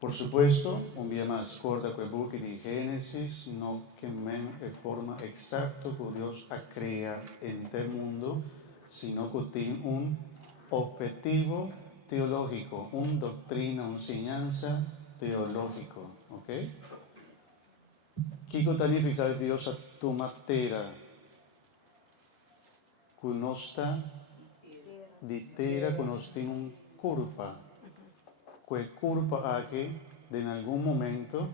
Por supuesto, un día más corta con el buque de Génesis, no que de forma exacta que Dios ha creado en el mundo, sino que tiene un objetivo teológico, una doctrina, una enseñanza teológico. ¿Ok? ¿Qué significa Dios a tu matera? Que no está de terra, que nos tiene un curpa. Que curpa aquí, de en algún momento,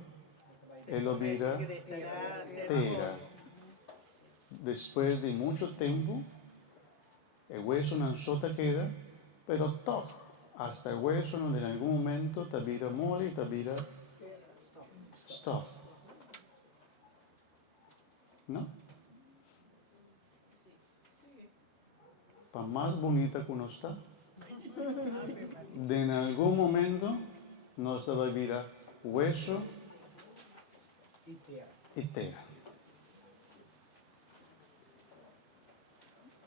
él lo vira terra. Después de mucho tiempo, el hueso no sota queda, pero toc, hasta el hueso donde en algún momento te vira mole y te vira stop. ¿No? Para más bonita que uno está, de en algún momento no se va a virar hueso y terra.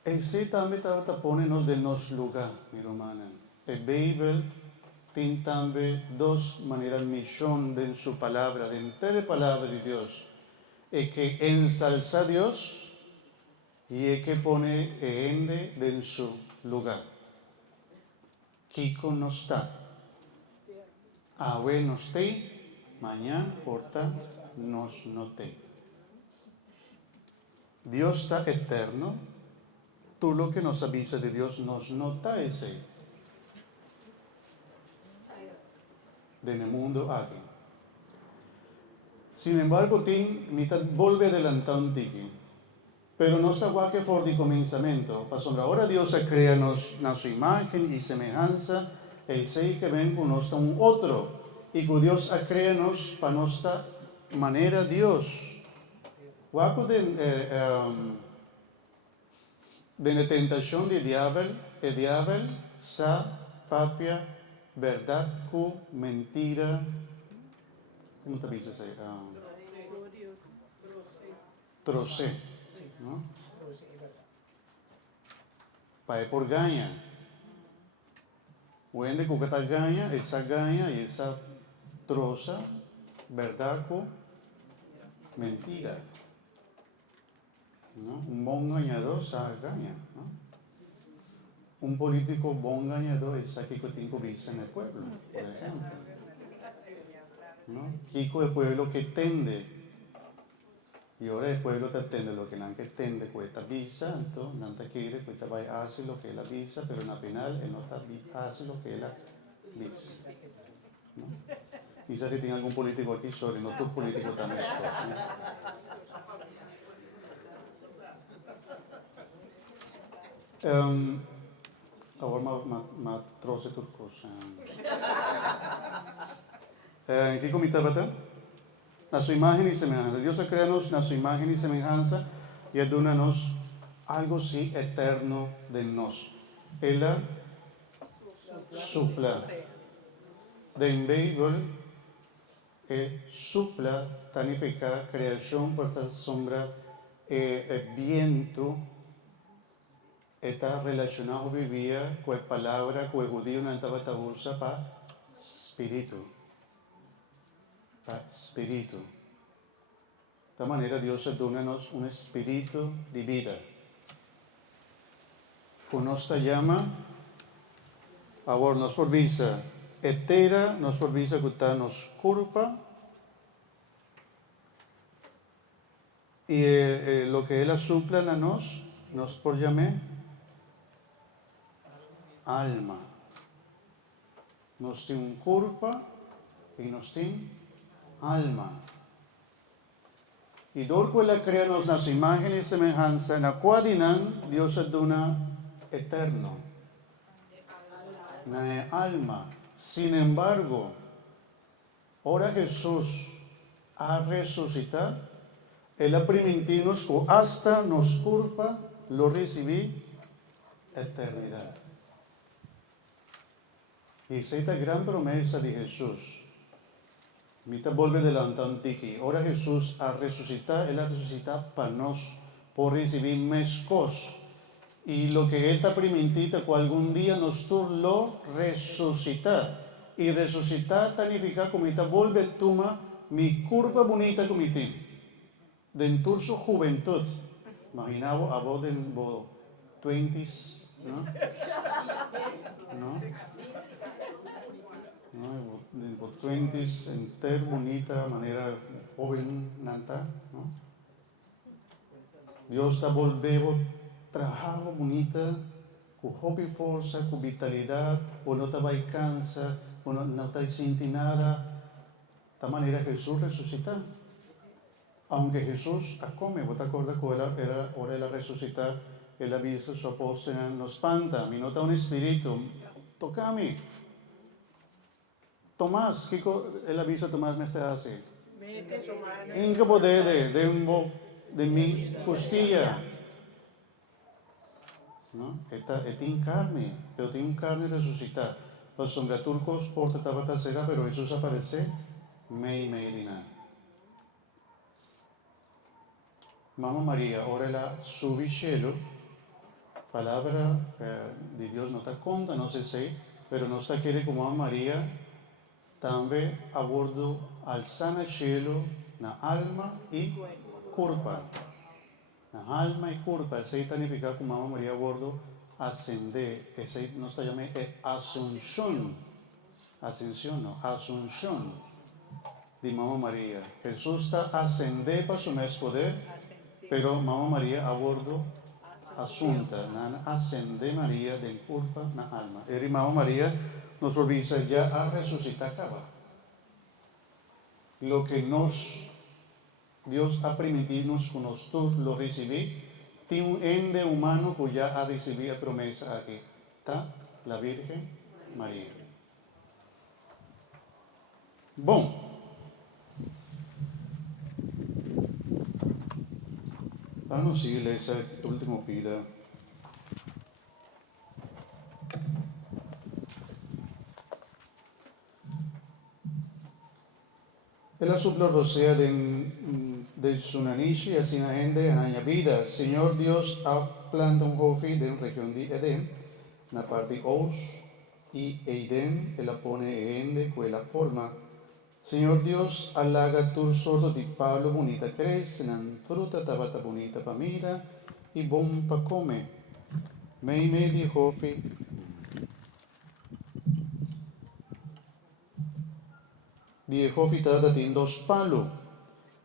Ese también está poniendo de nos lugar, mi hermana. El Bible tiene también dos maneras de misión de su palabra, de entera palabra de Dios. Es que ensalza a Dios y es que pone ende en su lugar. Kiko no está. Ahora no está, mañana porta nos noté. Dios está eterno. Tú lo que nos avisa de Dios nos nota ese. De en el mundo aquí. Sin embargo, vuelve adelantar un tique. Pero no está igual que por de comenzamiento. Ahora Dios ha creado a su imagen y semejanza. El sei que ven con nosotros un otro. Y que Dios ha creado para nuestra manera Dios. Waco de la tentación de diablo sa papia verdad cu mentira. ¿Cómo te dices ahí? Trocé, ¿no? Para por ganha. Wende cu kata ganha y esa troza, verdad cu mentira. ¿No? Un buen ganador sabe gana, ¿no? Un político buen ganador es aquel que tiene visa en el pueblo, por ejemplo. ¿No? Kiko el pueblo que tende. Y ahora el pueblo te atende lo que no que tende con esta visa, entonces no te quiere, pues te va a hacer lo que es la visa, pero en la final él no hace lo que es la visa. ¿No? Quizás si tiene algún político aquí, sorry, no tu político también. Ahora me troce turcos. ¿Qué comita bata? A su imagen y semejanza. Dios ha creado a su imagen y semejanza y ayúdanos algo sí eterno de nos. Él supla. De Bible, supla, significa creación por esta sombra, viento. Está relacionado vivía con la palabra, con el judío, no estaba tabusa para espíritu. Para espíritu. De esta manera Dios dónanos un espíritu de vida. Con nuestra llama, ahora nos por visa etera, nos por visa que nos culpa. Y lo que Él supla a nos por llamar alma. Nos tiene culpa y nos tiene alma. Y dor quella creanos na su imagen y semejanza, na cuadinan Dios aduna eterno. Na alma. Sin embargo, ahora Jesús ha resucitado, Él ha permitido que hasta nos culpa lo recibí eternidad. Y esta gran promesa de Jesús. Mita vuelve delante antiki. Ahora Jesús ha resucitado, Él ha resucitado para nos, por recibir mescos. Y lo que Él ha permitido que algún día nos lo resucita. Y resucitar significa como esta vuelve toma mi curva bonita como tiene. Dentro su juventud. Imaginaba a vos en vos 20s, ¿no? ¿No? ¿No? De los 20s, entero, bonita, manera joven, nanta, ¿no? Dios está volviendo, trabajo bonita, con hobby fuerza, con vitalidad, o no te va a cansar, o no te siente nada. De esta manera Jesús resucita. Aunque Jesús come, ¿vos te acuerdas que era hora de la resucitar? Él ha visto a su apóstol, nos espanta, me nota un espíritu, tocame. Tomás, ¿qué él avisa a Tomás me hace? Mete su mano. En que poder de mi costilla. ¿No? Esta tiene carne, pero tiene carne resucitada. Los sombraturcos porta tabata será, pero Jesús aparece, meilina. Mamá María, ahora la subicielo, palabra de Dios no te conta, no sé si, pero no se quiere como Mamá María, también abordo al sana cielo, na alma y curpa. Na alma y curpa, ese significa como Mamá María abordo ascender, ese no se llama asunción, ascensión no, asunción de Mamá María. Jesús está ascender para su mes poder. Pero Mamá María a bordo asunta, na ascende María del culpa na alma. Y Mamá María nos avisa ya a resucitar acaba. Lo que Dios ha permitido que nosotros lo recibí, tiene un ende humano que ya ha recibido promesa aquí. ¿Está? La Virgen María. Bom. Vamos a ir a ese último pida. Ela suplo rosea de Sunanishi, así la gente aña vida. Señor Dios ha plantado un hofi de una región de Edén, na parte Ous y Eiden, ela pone ende, quella forma. Señor Dios, alaga tu sordo di Pablo bonita crece, nan fruta tabata bonita pa mira y bom pa come. Mei di hofi. Di hofi tada tin dos palo.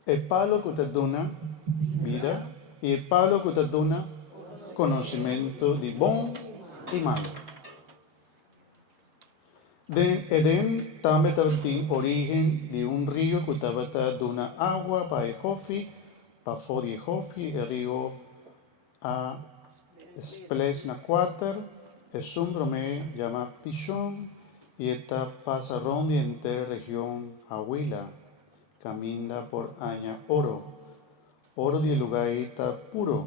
El palo que te dona vida y el palo que te dona conocimiento de bon y malo. De Edén también tiene origen de un río que te dona agua para el hofi, para fodi el hofi, el río a Sples na 4, es un brome llama Pichón y esta pasa ronda en la región Huila, camina por aña oro. Oro di lugar está puro,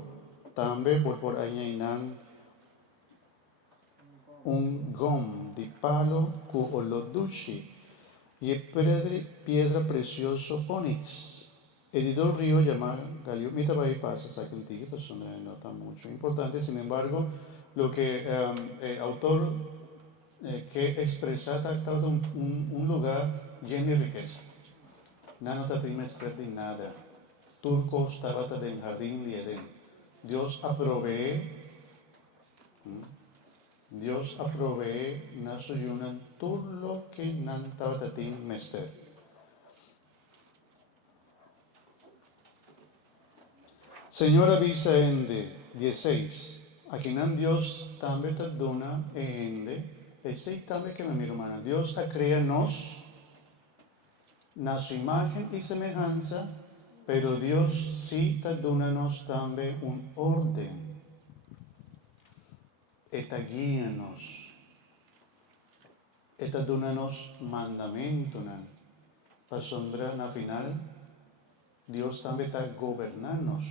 también por aña inan un gom di palo cu olodushi y piedra precioso onix. El dos río llamado Galio, mita va y pasa, saca un tigre, pues no nota mucho importante. Sin embargo, lo que el autor que expresa un lugar lleno de riqueza. No nota trimestre de nada. Turco estaba en el jardín de Edén. Dios aprove naso yunan todo lo que nan estaba en mester. Señor avisa en 16. Aquí nan Dios también te dona en ese también que me miro hermana. Dios ha creado nos na su imagen y semejanza, pero Dios sí te dona nos también un orden. Eta guía-nos. Eta dona-nos mandamento. Para sombra, na final, Dios también está gobernando-nos.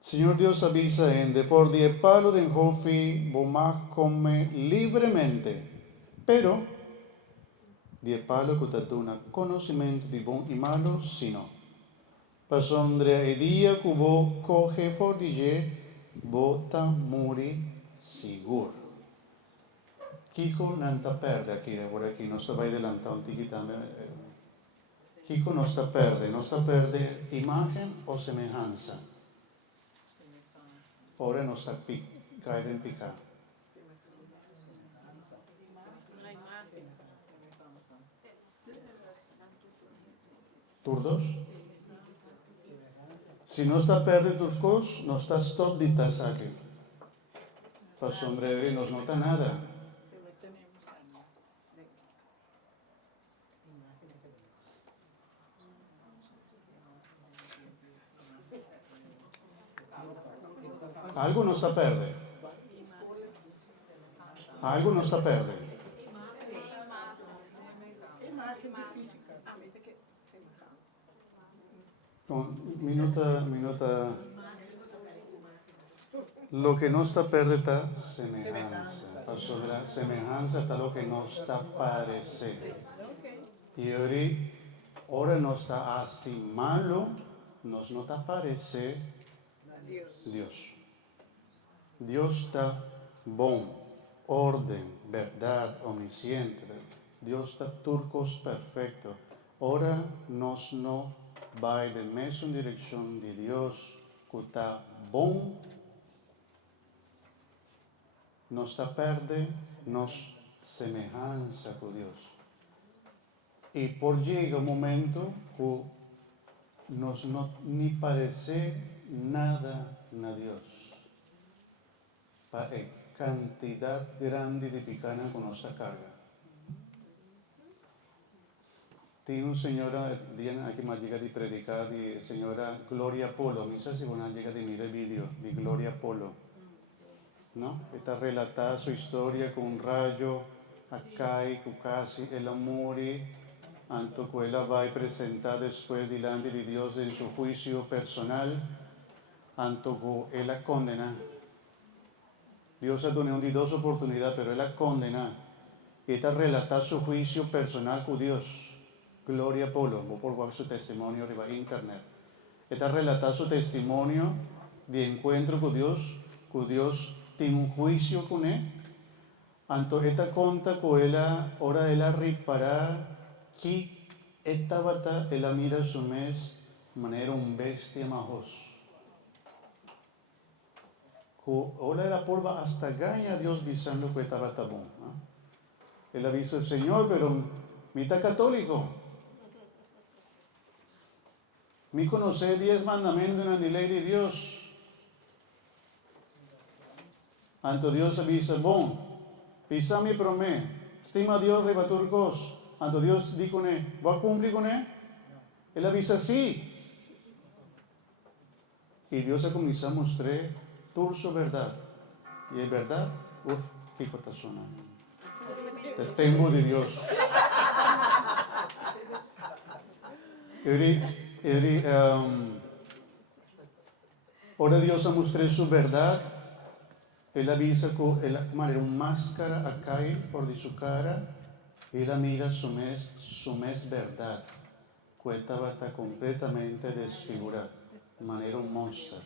Señor Dios avisa en de por die palo de hofi bomá come libremente, pero die palo que te dona conocimiento de bon y malo, sino. Pasondre e dia cubo coge fordille bota muri sigur. Kiko nanta perde aquí, por aquí, no sta vai adelantando un tiquito. Kiko no sta perde imagen o semejanza. Ora no sta cae en picar. ¿Turdos? Si no está perde tus cosas, no estás top de tasaque. Para sombrero no nota nada. Algo no está perde. Algo no está perde. Minuta. Lo que no está perde está semejanza. Para semejanza está lo que no está parecido. Y ahora no está así malo, nos no está parece Dios. Dios está bon, orden, verdad, omnisciente. Dios está turcos perfecto. Ahora nos no va de mes en dirección de Dios que está bon, nos está perde, nos semejanza con Dios. Y por llega un momento que nos no ni parece nada a Dios. Para cantidad grande de picana con nuestra carga. Tiene una señora, Diana, que más llega de predicar, de señora Gloria Polo. No sé si van a llegar de mirar el vídeo de Gloria Polo. ¿No? Está relatada su historia con un rayo acá y casi el amor anto que ella va a presentar después delante de Dios en su juicio personal, anto que ella condena. Dios ha tenido dos oportunidades, pero ella condena. Esta relata su juicio personal con Dios. Gloria a Polo, por su testimonio de internet. Esta relata su testimonio de encuentro con Dios tiene un juicio con él. Anto esta conta que ella, ahora ella reparar que esta bata, ella mira su mes de manera un bestia majos. Ahora la porva hasta gana Dios visando que esta bata bon. Él avisa, Señor, pero mi está católico. Mi conoce 10 mandamientos en la ley de Dios. Anto Dios avisa, bon, pisa mi promesa. Estima a Dios rebaturcos. Anto Dios dijo con él, ¿va a cumplir con él? Él avisa, sí. Y Dios ha comenzado a mostrar su verdad. Y es verdad, qué cosa suena. El temor de Dios. Ahora Dios ha mostrado su verdad. Él avisa con una máscara acá por de su cara. Él mira su mes verdad. Que estaba completamente desfigurada. De manera un monstruo.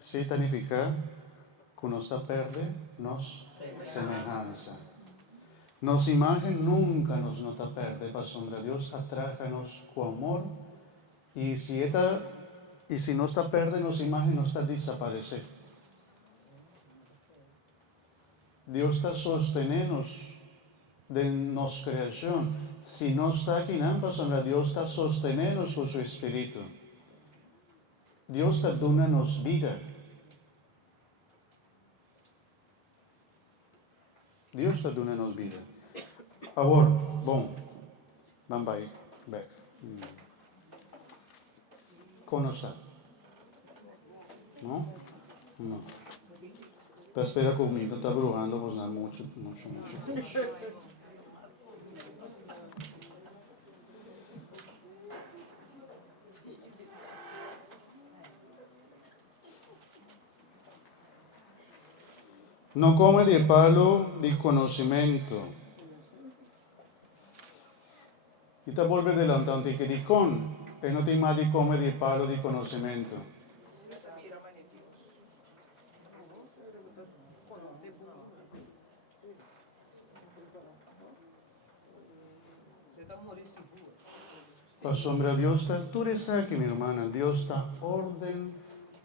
Sí significa que nos perde nos semejanza. Nos imagen nunca nos nota perde, para sombra Dios atrájanos con amor. Y si no está perde, nos imagen no está desaparecer. Dios está sosteniéndonos de nuestra creación. Si no está aquí, para sombra Dios está sosteniéndonos con su espíritu. Dios está dándonos vida. Dios está dándonos vida. Ahora, bom, vamos back. Conocer. ¿No? No. Espera conmigo, está brujando, pues nada, mucho. No come de palo de conocimiento. Y te vuelve adelantante que dicón, que no te más de come de palo de conocimiento. La sombra de Dios está, tú eres aquí, mi hermana, Dios está orden,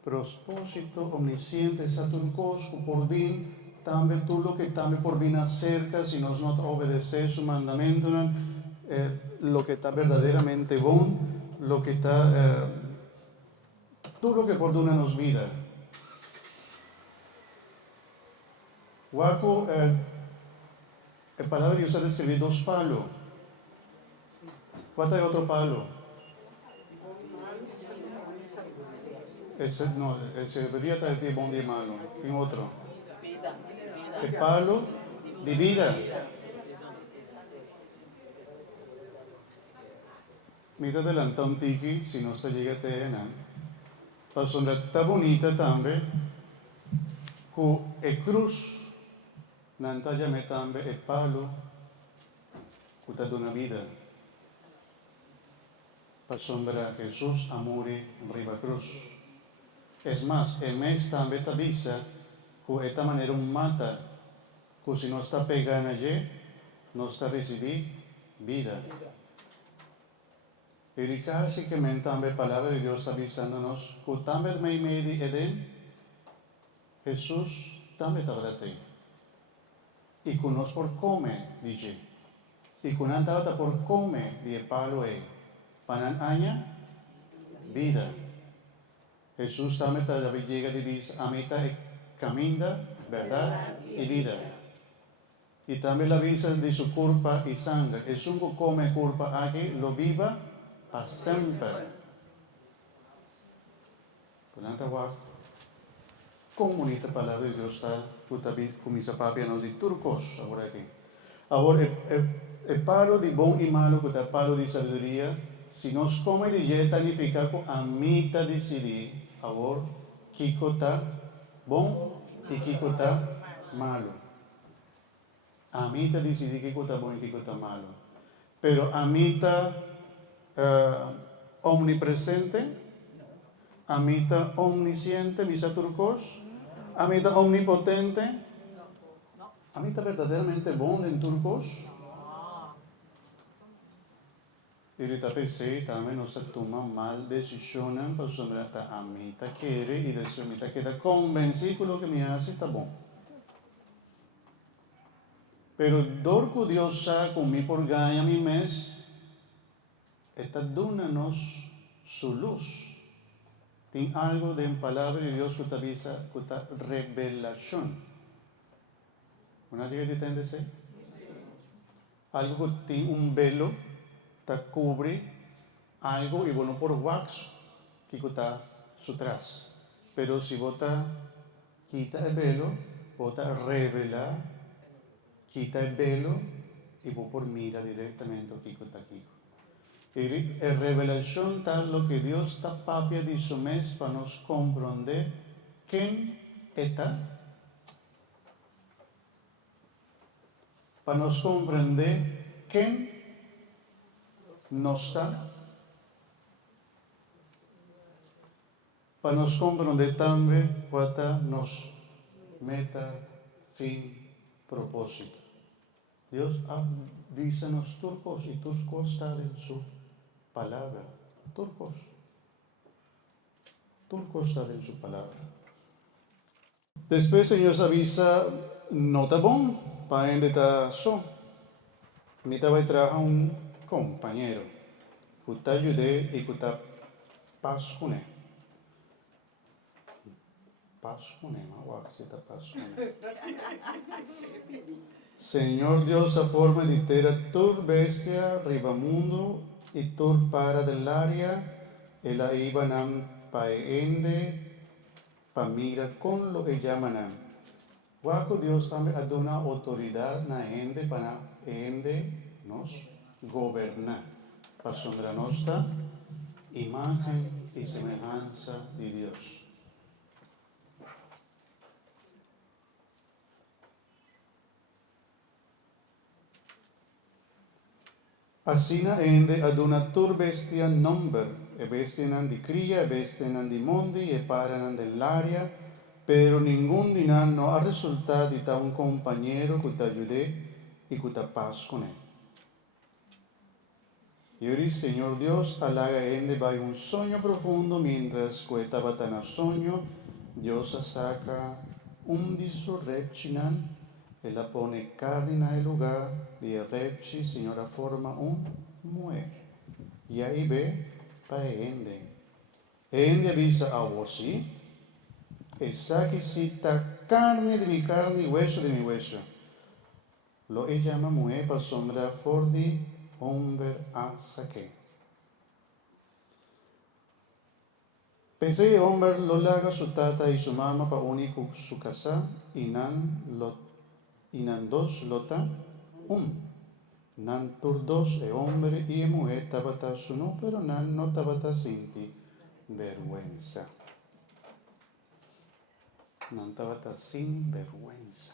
propósito, omnisciente, está tu cosco por bien, también tú lo que también por bien acerca, si nos no obedeces su mandamiento, lo que está verdaderamente bueno, lo que está, tú lo que por una nos vida. Guaco, la palabra de Dios está describiendo 2 palos. ¿Cuánto hay otro palo? Ese debería estar de buen y malo. ¿Tiene otro? El palo de vida. Mira adelante un tiki, si no se llega a tener. La sombra está bonita también. Con el cruz, nanta llame también el palo, que te da una vida. La sombra Jesús amore riba cruz. Es más, el mes también te avisa que de esta manera un mata, que si no está pegado allí, no está recibiendo vida. Y casi que también la palabra de Dios avisándonos que también me de Edén, Jesús también estaba ahí. Y que nos por comer, dice. Y que nos estaba por comer de palo panan aña vida. Jesús también llega de vida, a mitad camina, verdad y vida. Y también la visa de su culpa y sangre. Jesús que come culpa aquí, lo viva para siempre. comunidad palabra de Dios está con mis papias no de turcos ahora aquí. Ahora el palo de bom y malo que está palo de sabiduría, si nos come de yeta significa que a mitad decidir ahora kiko está bom y kiko está malo. A mitad decidir kiko está bom y kiko está malo. Pero a mitad omnipresente, a mitad omnisciente, misa turcos, a mitad omnipotente, a mitad verdaderamente bon en turcos. Y ahorita pensé, también no se toma mal decisiones, pues a mitad quiere y de su mitad queda convencido que lo que me hace está bon. Pero dorco Dios sabe con mi por ganha mi mes, está dándonos su luz. Tem algo de palabra de Dios que te avisa, que está revelación. ¿Una llega de entenderse? Algo que tiene un velo, te cubre algo y bueno por wax, que está atrás. Pero si vota quita el velo, vota revela, quita el velo y vos por mira directamente aquí está aquí. Y la revelación está lo que Dios está papia de su mes para nos comprender quién está, para nos comprender quién no está, para nos comprender también cuál es nuestra meta, fin, propósito. Dios avisa a los turcos y turcos está en su palabra. Turcos está en su palabra. Después Señor avisa, no está bon, para ende está so. Me va a traer un compañero, que te ayude y que te paz con él. Paz con él, Señor Dios, a forma de tera tur bestia, ribamundo y tur para del área, el ibanam paende, pa mira con lo que llaman. Guaco Dios también ha dado una autoridad na ende para ende nos gobernar. Para sombra nuestra imagen y semejanza de Dios. Así na ende ad una tur bestia number, e bestia nan di cria, e bestia nan di mondi, e para nan dell'aria, pero ningún dinan no ha resultado de ta un compañero que te ayude y que te paz con él. Y ahora, Señor Dios, alaga ende va un sueño profundo, mientras que estaba tan sueño, Dios saca un disurreccinan e la pone carne en el lugar de repchi, Señora forma un mujer. Y ahí ve para ende. Ende avisa a vos, ¿sí? Esa que cita carne de mi carne y hueso de mi hueso. Lo que llama mujer para sombra for di hombre a saque. Pensé que hombre lo laga su tata y su mamá para unir su casa y nan dos lota nan tur dos e hombre y mujer tabata su no, pero nan no tabata sinti vergüenza. Nan tabata sin vergüenza.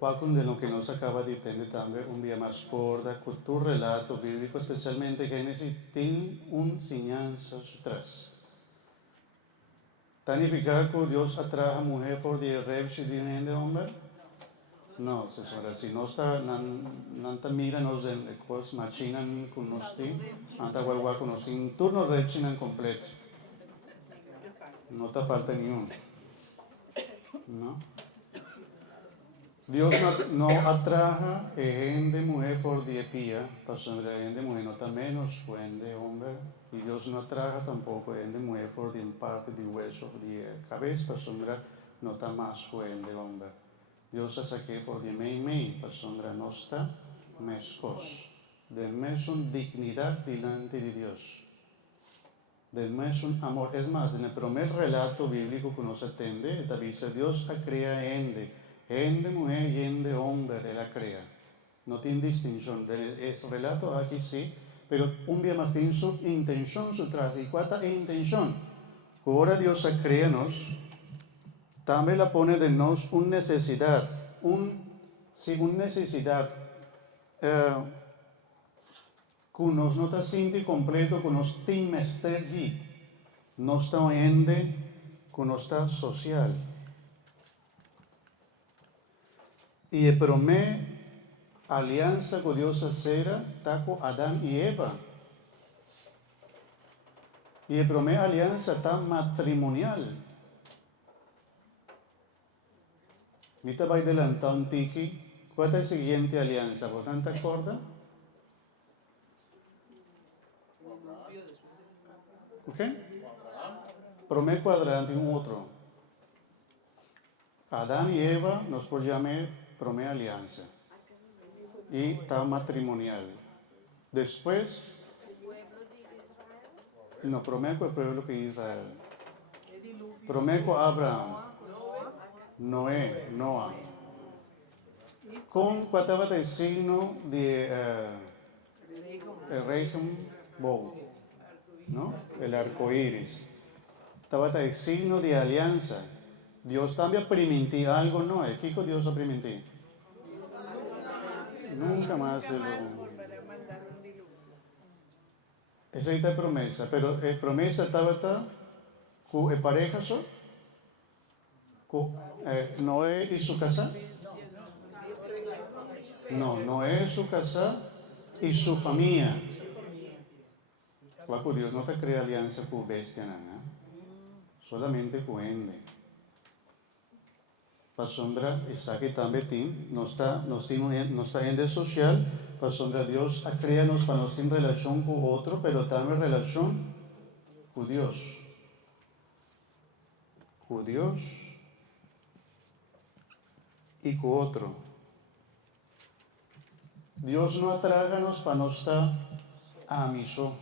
Qualcuno de lo que nos acaba de entender también un día más corta con tu relato bíblico, especialmente Génesis, tiene un enseñanza atrás. ¿Significa que Dios atrae a mujer por el repsi de hombre? No, señora, si no está, nanta mira nos en cosas machinan con nosotros, anta guagua con nosotros, en turno repsinan completo. No te falta ni uno. ¿No? Dios no atrae gente mujer por diepía, pasando gente mujer no está menos gente hombre, y Dios no atrae tampoco gente mujer por de parte de hueso de cabeza, pasando no está más gente hombre. Dios hace que por de mei, pasando no está mescos, de mesma dignidad delante de Dios. Del mes un amor. Es más, en el primer relato bíblico que nos atende, dice, Dios crea ende mujer y ende hombre, Él la crea. No tiene distinción. Es relato aquí sí, pero un día más tiene su intención, su trazo. ¿Y cuál es la intención? Ahora Dios crea nos, también la pone de nos una necesidad, una necesidad que nos no está sinti completo, que nos tiene mester allí. No está ende, que no está social. Y pero me alianza con Dios será está con Adán y Eva. Y pero me alianza está matrimonial. Ahorita va a adelantar un tiki. ¿Cuál es la siguiente alianza? ¿Vos no te acuerdas? ¿Ok? Pero me cuadrante un otro. Adán y Eva nos por llamar prome alianza. Y está matrimonial. Después, no prometo el pueblo que Israel. Prometo a Abraham, Noé, Noah. Con cuatro el signo de el Regenbogen, ¿no? El arco iris. Estaba el signo de alianza. Dios también permitió algo, ¿no? ¿Qué Dios ha permitido? Nunca más se lo... volverá a mandar un diluvio. Esa es la promesa, pero la promesa estaba con pareja, ¿so? Con Noé y su casa. No, Noé y su casa y su familia. Claro, Dios no te crea alianza con bestia, ¿no? Solamente con ende. Para sombra, Isaac también no está ende social. Para sombra, Dios ha creado para no tener relación con otro, pero también relación con Dios. Con Dios y con otro. Dios no atráganos para no estar amiso.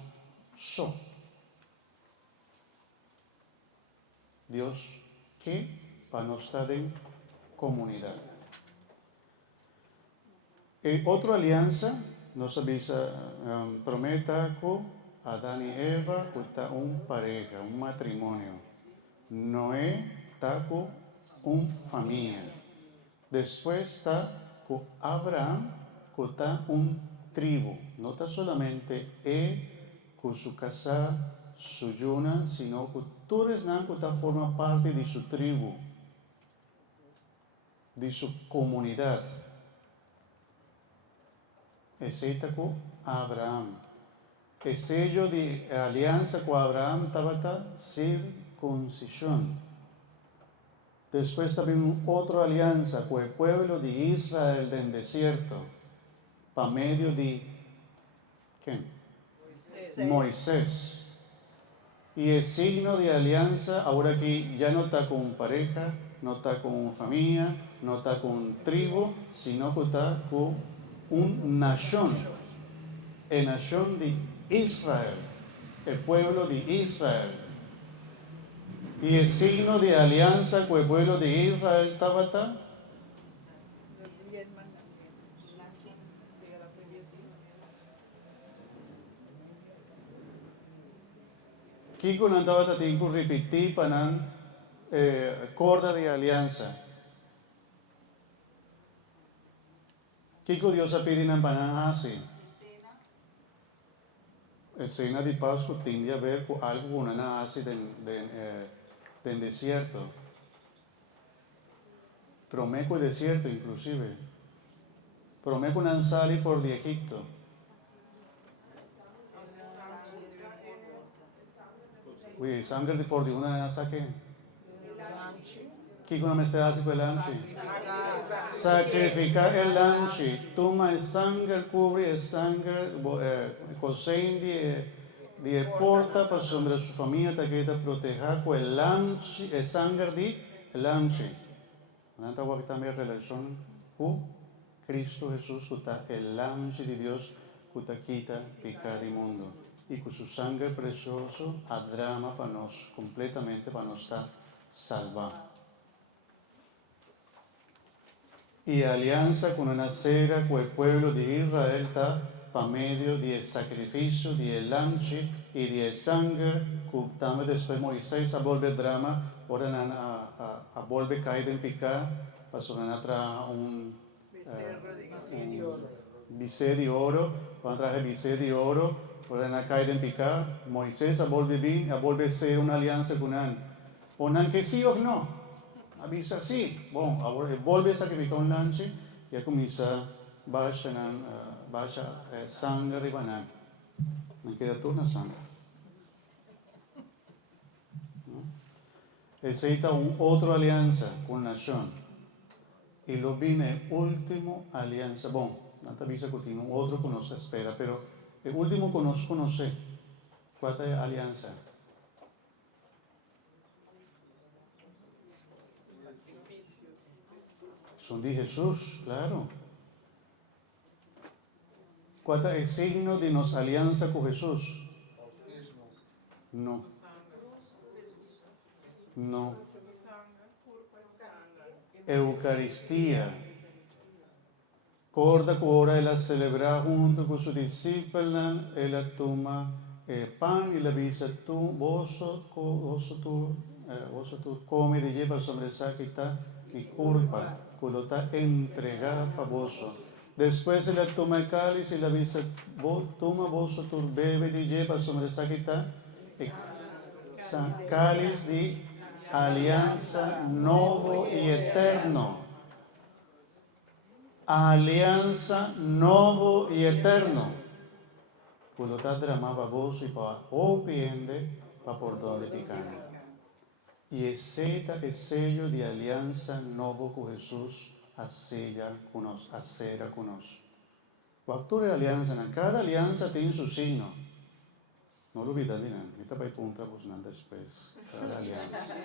Dios que para no estar en comunidad. Y otra alianza nos avisa, prometa con Adán y Eva, que está un pareja, un matrimonio. Noé está con una familia. Después está con Abraham, que está un tribu. No está solamente con su casa, su yuna, sino que todos que forman parte de su tribu, de su comunidad. Excepto con Abraham. El sello de alianza con Abraham estaba la circuncisión. Después también otra alianza con el pueblo de Israel del desierto, para medio de ¿quién? Moisés. Y el signo de alianza, ahora que ya no está con pareja, no está con familia, no está con tribu, sino que está con una nación. La nación de Israel, el pueblo de Israel. Y el signo de alianza con el pueblo de Israel estaba Los 10 mandamientos. Diga la primera. Kiko andaba tiene que repetir para corda de alianza. Kiko Dios ha pedido en para así. Escena de Pascua tiende a ver con algo que no hace del desierto. Prometo el desierto inclusive. Prometo no salir por de Egipto. Uy, sangre de por de una saque. ¿Qué con la se hace con el lanche? Sacrificar el lanche. Toma el sangre, cubre el sangre, cosein de porta para sobre su familia te queda proteger con el lanche, el sangre de el lanche. Nada que también relación con Cristo Jesús, que está el lanche de Dios, que te quita pecado del mundo. y con su sangre precioso a drama para nos, completamente para nos estar salvados. Y alianza con una cera con el pueblo de Israel está para medio del sacrificio, del lanche y de sangre, que también después Moisés a volver drama, ahora a volver caer en picar, para sonar un Becerro de becerro de oro, cuando traje becerro de oro, ahora caer en picar, Moisés a volver bien, a volver ser una alianza con él. O que sí o no. Avisa sì, bom, agora volve a sacrificar un lanche e a cominciare baixa sangue ribanan. Non queda torna sangue. ¿No? Necesita otra alianza con la nación. Y lo viene último alianza. Bom, Nata avisa que tiene otro que nos espera, pero el último que nos conoce, ¿cuál es la alianza? Son de Jesús, claro. ¿Cuál es el signo de nuestra alianza con Jesús? No. No. Eucaristía. Corda que ahora él celebra junto con sus discípulos, él toma el pan y le dice, vos come y lleva sobre esa quita mi culpa, que lo está entregado para vos. Después él toma el cáliz y le dice, toma vos bebe y lleva sobre esa quita cáliz de alianza nuevo y eterno. Alianza nuevo y eterno. Por lo tanto, llamaba vos y para opiende para por donde picana. Y ese es el sello de alianza nuevo con Jesús, acera con nosotros. Cualquier alianza, cada alianza tiene su signo. No lo olvides, Dina. Esta va a punta pues nada después. Cada alianza.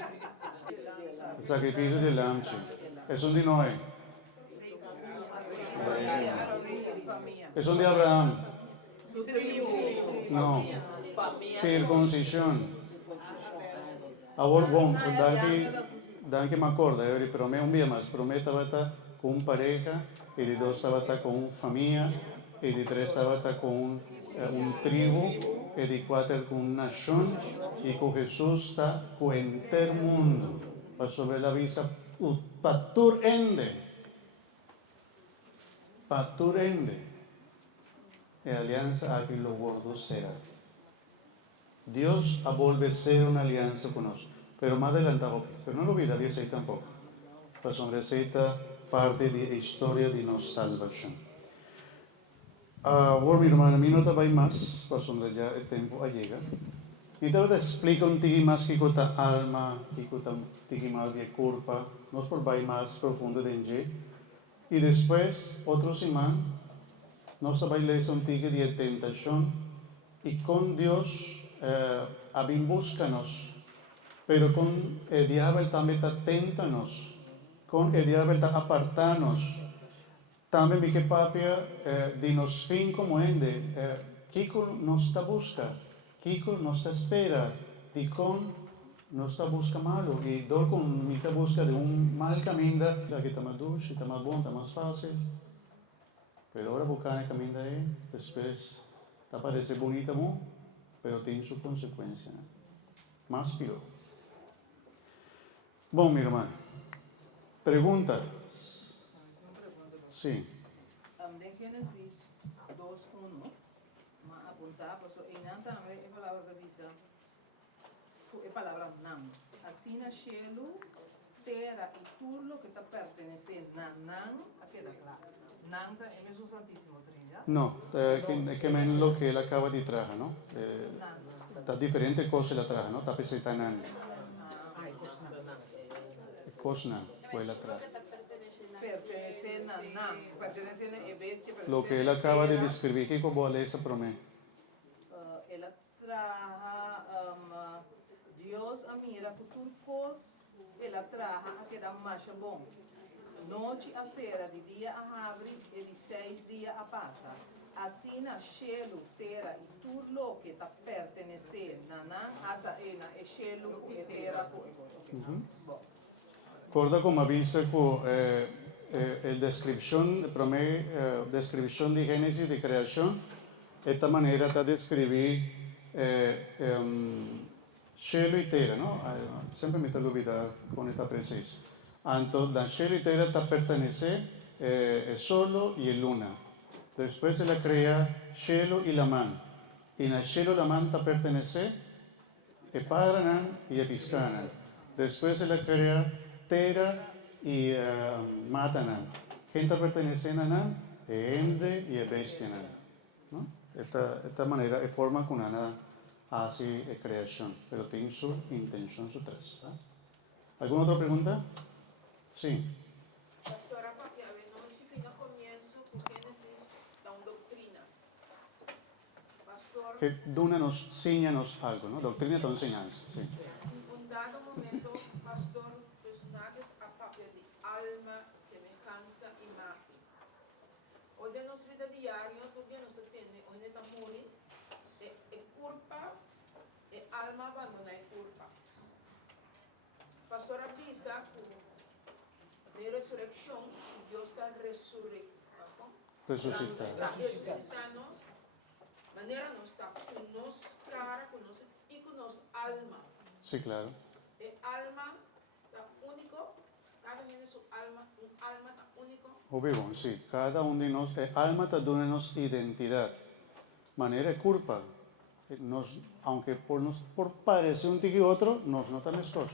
El sacrificio del lanche. Es un de Noé. Es un de Abraham. No. Circuncisión. Ahora, bueno, dan que me acorda, pero me un día más. Prometa va a estar con una pareja, y de dos va a estar con una familia, y de tres va a estar con un tribu, y de cuatro con una nación, y con Jesús está con el mundo. Para sobre la visa, patur ende. La alianza a que lo gordo será. Dios a volver a ser una alianza con nosotros. Pero más adelantado, pero no lo olvides, Dios ahí tampoco. Pues sobre esta parte de la historia de nuestra salvación. Bueno, mi hermano, a mí no te va más, pues sobre ya el tiempo llega. Y te explico un poco más que esta alma, que esta más de culpa, nos por va más profundo de allí. Y después, otro semana, nos va a leer un poco de tentación y con Dios búscanos, pero con el diablo también está tentanos, con el diablo está apartanos. También mi que papia de nos fin como ende, Kiko nos está busca, Kiko nos está espera, y con nos está busca malo, y dor con mi está busca de un mal camino, la que está más dulce, está más bueno, está más fácil, pero ahora buscar el camino de él, después, te parece bonita, pero tiene su consecuencia, más peor. Bueno, mi hermano, pregunta. Sí. De Génesis 2:1, más apuntada, pues en Anta no es palabra de visa, es palabra nam. Así na cielo, tierra y todo lo que te pertenece nan, a queda claro. Nan es su Santísimo Trinidad. No, que menos lo que él acaba de traer, ¿no? Está diferente cosa la traje, ¿no? Está peseta nan. Cosna, fue la traje. Pertenece nan, pertenece a bestia. Lo que él acaba de describir, ¿qué como le esa promesa? Él traja Dios a mira futurcos, él traja a quedar más bom. Noche a cera, de día a abre y de 6 días a pasa. Así asina shelu tera y turlo que ta pertenecer nanan asa ena e shelu ku e tera ku e bo. Corda como avisa el descripción de Génesis de creación, esta manera está describir cielo y tierra, ¿no? Siempre me te lo olvida con esta precisa. Entonces, la cielo y tierra está pertenece el sol y el luna. Después se la crea cielo y la man. Y en el cielo la man está pertenece el Paranan y el Piscanan. Después se la crea Tera y Matanan. ¿Quién está perteneciendo a Nan? Ende y Bestianan. ¿No? Esta manera es forma con Ana hace creación, pero tiene su intención, su tres. ¿No? ¿Alguna otra pregunta? Sí. Pastora, porque a noche fino comienzo con Génesis da una doctrina. Pastor, Que Duna nos enseñanos algo, ¿no? Doctrina de enseñanza, sí. en un dado momento, pastor, personajes a papel de alma, semejanza, imagen. Hoy de nuestra vida diaria, todavía nos tiene, hoy de morir, culpa, alma abandona la culpa. Pastor avisa de resurrección, Dios está resucitando, manera nos está con nos cara, con nos y con nos alma. Sí, claro. El alma está único, cada uno de su alma, un alma está único. Obvio, sí. Cada uno de nosotros, el alma está dándonos identidad. Manera de culpa. Aunque por parecer un tiki otro, nos notan estos.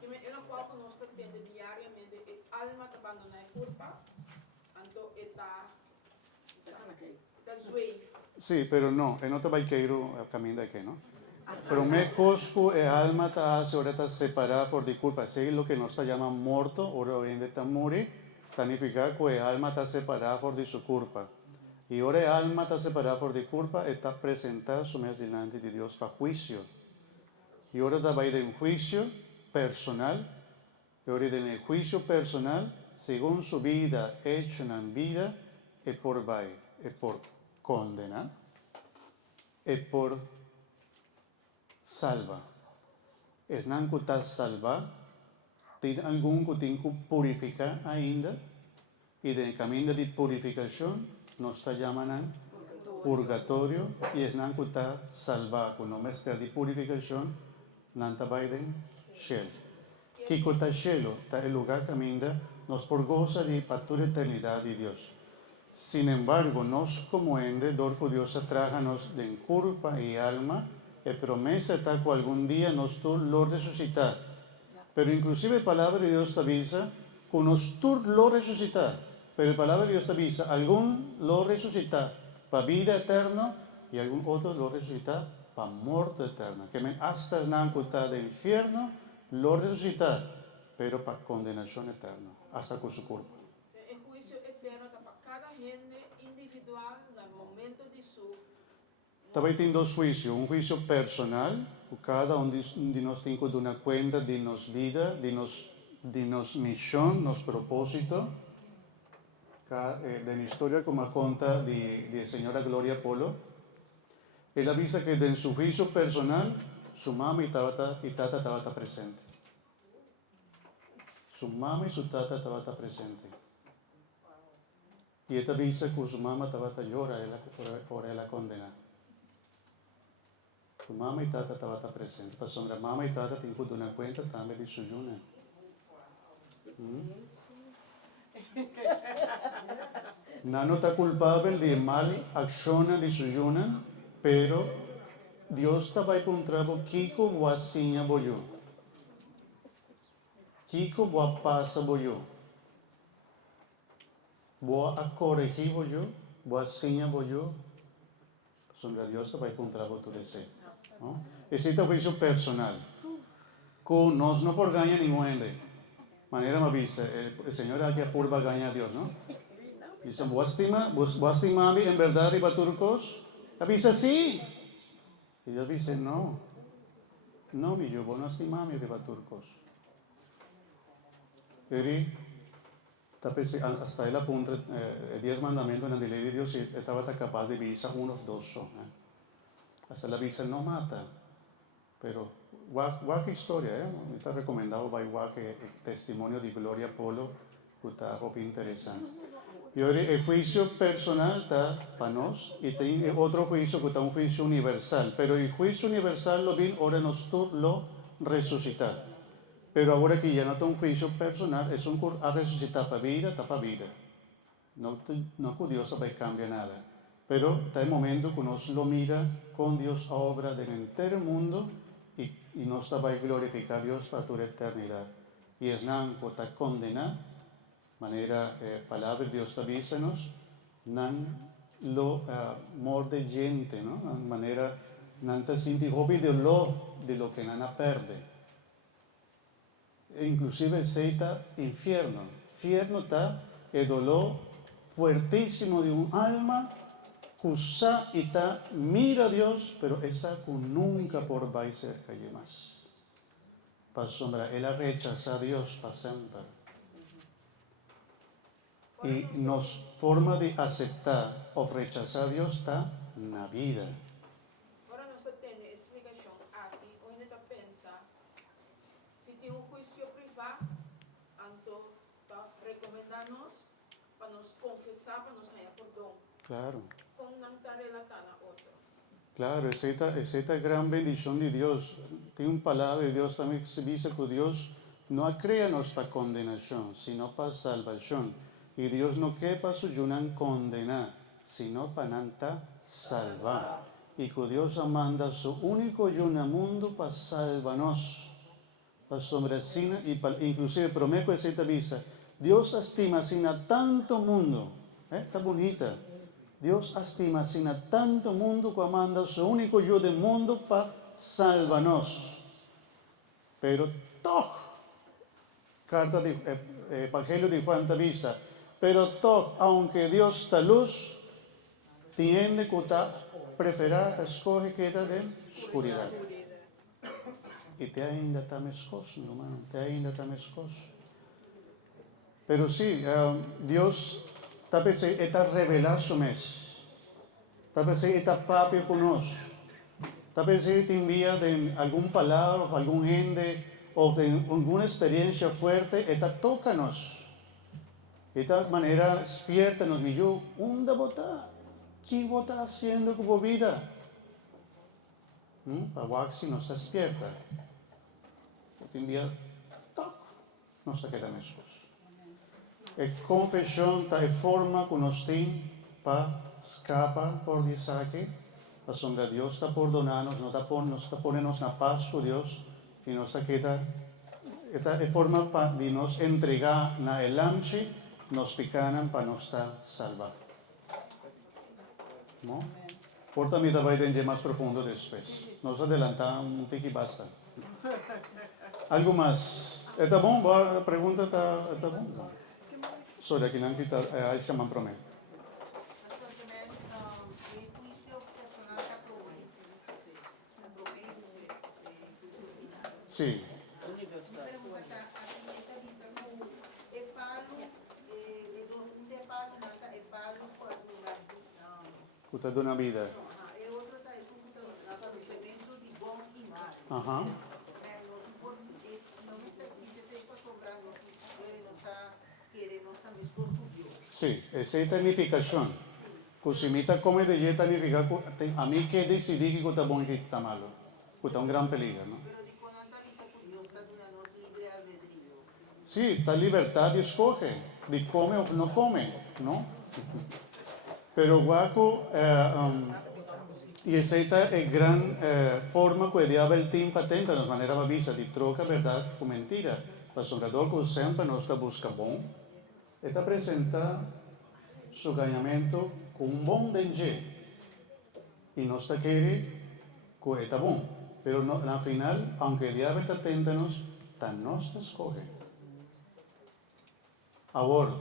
En la cual nos entiende diariamente, el alma está abandonada de culpa, entonces está suave. Sí, pero no te va a ir a camino de que, ¿no? Pero me cosco, el alma está ahora está separada por disculpa. Sí, lo que nos llama muerto, ahora hoy en día está morir, significa que el alma está separada por su culpa. Y ahora el alma está separada por disculpa, está presentada delante de Dios para juicio. Y ahora va a ir en juicio personal, y ahora en el juicio personal, según su vida hecha en vida, es por condenar, es por salva. Es não que está salva, tem algum que tem que purificar ainda, e no caminho de purificação, nos está chamando purgatorio, e es não que está salva, com o nome de purificação, não está baiden cielo. Que está cielo, está el lugar caminda, nos por goza de para eternidade de Deus. Sin embargo, nos como ende, dorco Dios atrájanos de culpa y alma, y promesa está que algún día nos lo resucitar. Pero inclusive la palabra de Dios te avisa que nos lo resucitar. Pero la palabra de Dios te avisa, algún lo resucitar para vida eterna y algún otro lo resucitar para muerte eterna. Que hasta nancuta de infierno lo resucitar, pero para condenación eterna, hasta con su culpa. El juicio eterno está para cada gente individual en el momento de su. Também tem dois juízos, um juízo personal, cada de nós tem que dar uma conta de nossa vida, de nossa missão, nosso propósito. Da história como conta de Senhora Gloria Polo, ela avisa que em seu juízo personal, sua mãe e tata estavam presentes. Sua mãe e sua tata estavam presentes. E ela avisa que sua mãe estava chorando por ela condenada. Su mamá y tata estaban presentes. Pues sobre mamá y tata tienen que dar una cuenta también de su yuna. No está culpable de mal acción de su yuna, pero Dios estaba ahí con un trabajo Kiko Guasiña Boyo. Kiko Guapasa Boyo. Voy a corregir Boyo, Guasiña Boyo. Sobre Dios estaba ahí con un trabajo tu deseo. ¿No? Ese es un juicio personal. Que nos no por ganar ningún ende. Manera me avisa, el Señor aquí apurva ganar a Dios, ¿no? Dice, ¿vos estima en verdad de turcos? Avisa sí. Y Dios dice, no. No, mi yo, vos no estimame de turcos. Pero hasta el apunte, 10 mandamientos en la ley de Dios, y estaba capaz de visa uno o dos. Hasta la visa no mata. Pero, qué historia, está recomendado by que testimonio de Gloria Polo, que está interesante. Y ahora el juicio personal está para nosotros, y tiene otro juicio que está un juicio universal. Pero el juicio universal lo vi, ahora nosotros lo resucitar. Pero ahora que ya no está un juicio personal, es un a resucitar para vida, está para vida. No que Dios va a cambiar nada. Pero está el momento que nos lo mira con Dios a obra del entero mundo y nos va a glorificar a Dios para toda la eternidad. Y es nada que está condenado, manera, palabra de Dios avísanos, nan lo morde gente, ¿no? De manera, nan te siente hobby de lo que nana perde. Inclusive seita infierno. Infierno está el dolor fuertísimo de un alma que está mira a Dios, pero esa que nunca por va a ser calle más. Para sombra, él rechaza a Dios para siempre. Y nos forma de aceptar o rechazar a Dios está en la vida. Ahora no se tiene explicación aquí, hoy neta pensa, si tiene un juicio privado, anto recomendarnos para nos confesar, para nos haya perdón. Claro. Con nanta relatana otro. Claro, esta gran bendición de Dios. Tiene una palabra de Dios también que se dice que Dios no crea nuestra condenación, sino para salvación. Y Dios no quepa su yunan condenar, sino para nanta salvar. Y que Dios manda su único yuna mundo para salvarnos. Para sombrecina y para, inclusive prometo esta visa. Dios estima sina tanto mundo. Está bonita. Dios estima sina tanto mundo que manda su único yo del mundo para salvarnos. Pero todo, carta de Evangelio de Juan Tavisa, pero todo, aunque Dios está luz, tiene que preferir, escoge que está de oscuridad. Y te ainda está mescoso, hermano, te ainda está mescoso. Pero sí, Dios tal vez está revelado su mes. Tal vez está papi con nosotros. Tal vez te envía de alguna palabra, o algún gente, o de alguna experiencia fuerte, está tócanos. De tal manera, despiértanos, mi yo, ¿dónde vota? ¿Qué vota haciendo con tu vida? Para si nos despierta. Te envía, toc, nos queda mescos. Confesión ta forma que nos tiene para escapar por disaque, la sombra de Dios está por donarnos, nos está poniendo la paz con Dios y nos queda esta forma para nos entregar na el amchi, nos picanan para nos estar salvar. ¿No? Por también va a ir más profundo después. Nos adelantamos un tiki basta. Algo más. ¿Está bom? La pregunta está bom? Sorry, aquí no han quitado, ahí se me promete. Sí. Usted de una vida. Ajá. Sí, esa es tanificación. Cusimita come de ye tanificar, a mí que decidí que está bueno y que está malo. Que está un gran peligro, ¿no? Sí, está libertad de escoge, de come o no come, ¿no? Pero guaco, y esa es gran forma que diablo el team patenta de manera avisa, de troca verdad con mentira. El sobrador que siempre nos está buscando bom, está presenta su ganamiento con un bom danger y no está quiere que está bom. Pero no, al final, aunque el diablo está tentándonos, tan nos escoge. Ahora,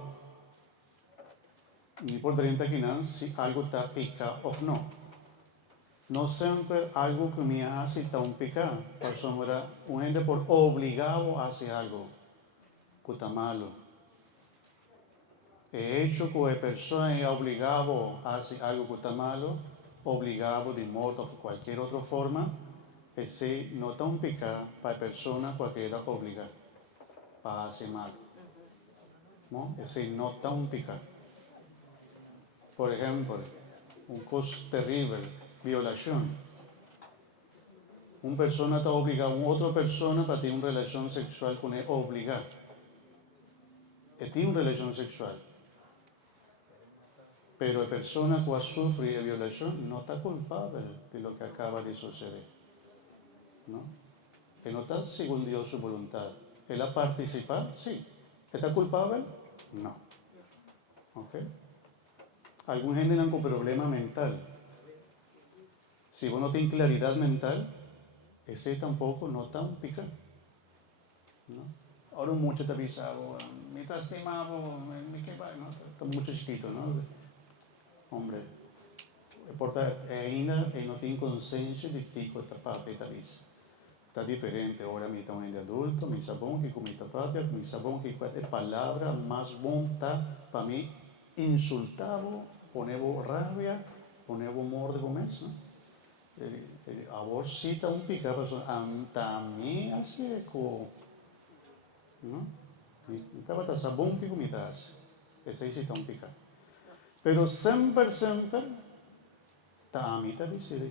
ni por 30 quinan si algo está pica o no. No siempre algo que me hace está un pica. Por sombra, un gente por obligado a hacer algo que está malo. El hecho que la persona es obligado a hacer algo que está malo, obligado de modo o cualquier otra forma, ese no está un pecado para la persona que queda obligada para hacer mal. ¿No? Ese no está un pecado. Por ejemplo, un cosa terrible, violación. Una persona está obligada a otra persona para tener una relación sexual con él, obligada. Y tiene una relación sexual. Pero la persona que sufre la violación no está culpable de lo que acaba de suceder. ¿No? Él no está según Dios su voluntad. ¿Él ha participado? Sí. ¿Está culpable? No. ¿Ok? Alguna gente tiene un problema mental. Si uno tiene claridad mental, ese tampoco no está un pica. ¿No? Ahora mucho te avisaba, me está estimado, me que va, ¿no? Está mucho chiquito, ¿no? Hombre, portanto, ainda no tiene conciencia de que esta papel está vista. Está diferente, ahora me está de adulto, me sabon que comida própria, me sabon que qualquer palavra mais bom tá para mim insultavo, ponevo rabia, ponevo humor de começo, a vos cita un pica, também assim com, não? Estava tá sabon que comida, esse aí cita un pica. Pero sempre tá a mim tá dizer.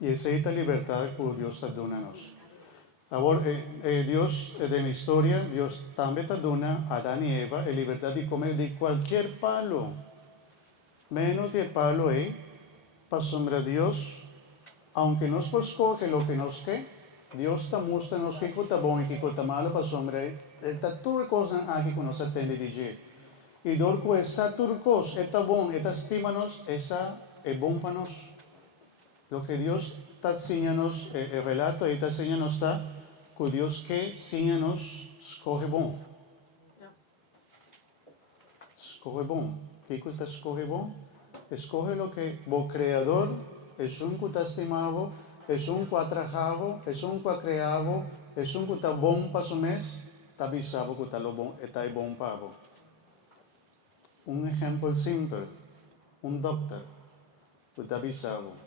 Y esa es la libertad que Dios te dona a nosotros. Ahora, Dios, en la historia, Dios también te dona a Adán y Eva la libertad de comer de cualquier palo. Menos de palo para sombra de Dios, aunque nos escoge lo que nos que, Dios te muestra nos que está bueno y que está malo para sombra está toda cosa aquí que nos atende de Dios. Y dorco está toda cosa, está bueno, está estima nos, esa es bueno para nosotros. Lo que Dios está enseñando, el relato está enseñando está que Dios que enseña escoge bom. Escoge bom. ¿Qué está escoge bom? Escoge lo que el creador es un que está estimado, es un que ha trabajado, es un que ha creado, es un que está bom para su mes, está avisado que está bom para vos. Un ejemplo simple, un doctor que está avisado.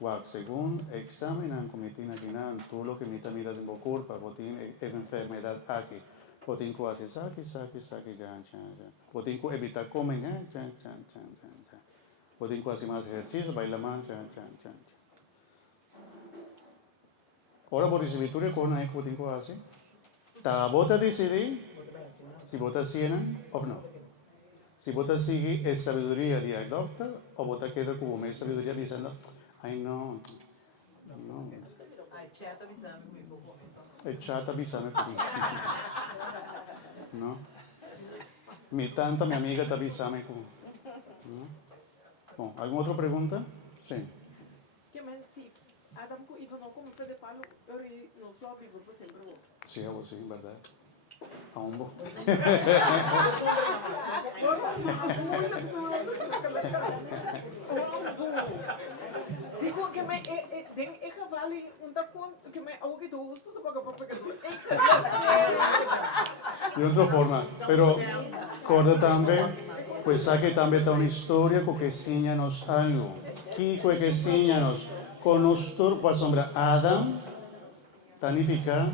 Wow, según examinan comitina final, tú lo que me está mirando por culpa, botín es enfermedad aquí, botín que hace saque, ya, botín que evita comer, ya, botín que hace más ejercicio, baila más, ya. Ahora por recibir tu recordar es que botín que hace, ta bota decidir si bota siena o no, si bota sigue es sabiduría de doctor o bota queda como me sabiduría diciendo ay no. Ay, chata avisame mi poco. El chat avísame por mí. ¿No? Mi tanta, mi amiga te avísame. ¿No? Bom, ¿alguna otra pregunta? Sí. Que men si Adam ko iba no como fue de palo, pero no só a por sempre bom. Sí, hago sí, ¿verdad? A un bo. Digo que me den vale un tacón que me hago que tu gusto te paga papá que De otra forma, pero corda también, pues saque también una historia que enseñanos algo. ¿Qué que enseñanos? Con nosotros, pues sombra, Adam, significa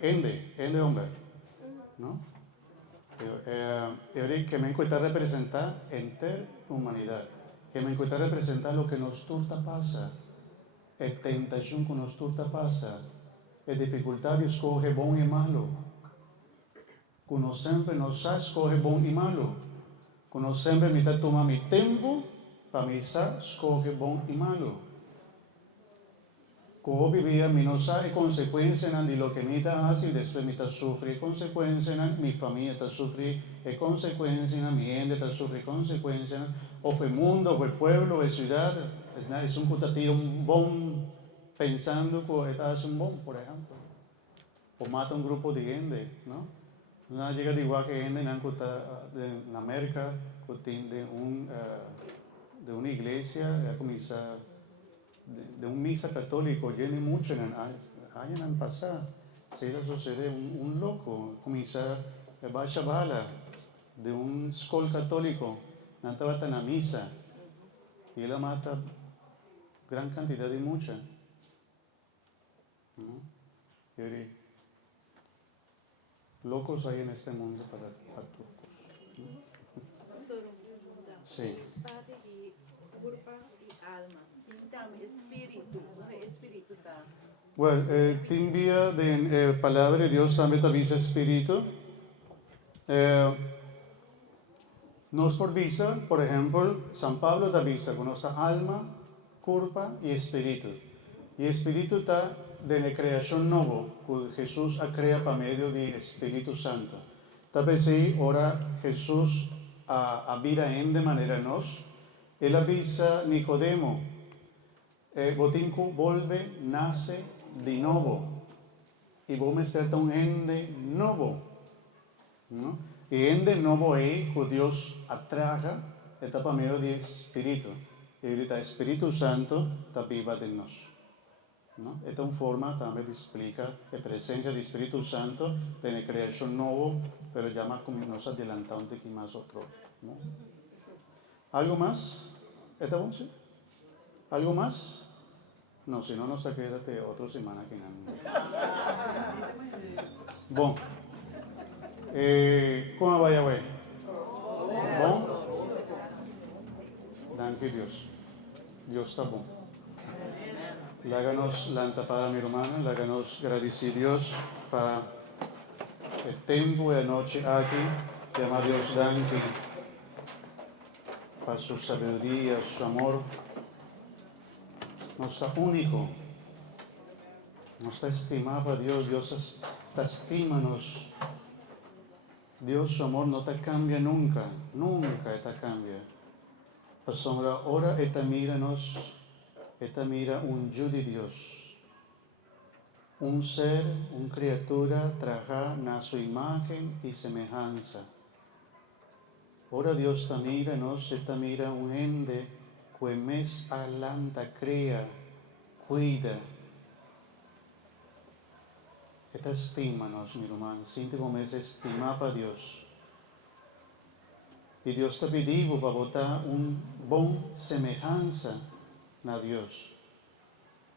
ende hombre, ¿no? Y que me encuentra representar entera humanidad, que me encuentra representar lo que nos turta pasa, la tentación que nos turta pasa, la dificultad de escoger bueno y malo, que nos siempre nos escoge bueno y malo, que nos siempre me toma mi tiempo para me escoger bueno y malo. Como vivía, mi no sabe consecuencias de lo que me hace y después me sufre consecuencias, mi familia sufre consecuencias, mi gente sufre consecuencias, o el mundo, o el pueblo, o la ciudad, es un putatiro, un bom pensando que es un bom, por ejemplo, o mata un grupo de gente, ¿no? No llega de igual que gente en América, de una iglesia, ya comienza de un misa católico, tiene mucho en años pasado, se sucede un loco, comienza a bajar bala, de un escuela católico, estaba en la misa, y él mata gran cantidad de mucha. ¿No? Y ahora, locos hay en este mundo para turcos. Pastor, una pregunta. Sí. Parte de cuerpo y alma. Y también espíritu. ¿Dónde espíritu está? Bueno, te envía de palabra de Dios también te avisa espíritu. Nos por visa, por ejemplo, San Pablo te avisa con nuestra alma, cuerpo y espíritu. Y espíritu está de la creación nueva, que Jesús ha creado por medio del Espíritu Santo. Tal vez ahora Jesús habita de manera nos. Él avisa Nicodemo, Botinku vuelve, nace de nuevo. Y vos me ser un ende nuevo. ¿No? Y ende nuevo es que Dios atraja, está por medio del Espíritu. Y ahorita el Espíritu Santo está viva de nosotros. ¿No? Esta es una forma también de explicar la presencia del Espíritu Santo de la creación nueva, pero ya más como nos adelantamos de que más otro. ¿No? ¿Algo más? ¿Está bueno? ¿Sí? ¿Algo más? No, si no, nos quédate otra semana que nada. Bueno, ¿cómo vaya, güey? ¿Bon? Danke Dios. Dios está bueno. Láganos la tapada mi hermana, láganos agradecidos para el tiempo y la noche aquí. Llama a Dios danke para su sabiduría, su amor. No está único. No está estimado a Dios. Dios te estima. Dios, su amor no te cambia nunca. Nunca te cambia. Pues ahora esta mira un yo de Dios. Un ser, una criatura, traja na su imagen y semejanza. Ahora Dios te mira un ende que mes alanta crea, cuida. Esta estima-nos, mi hermano, siente como es estimar para Dios. Y Dios te pediu para botar un bom semejanza a Dios.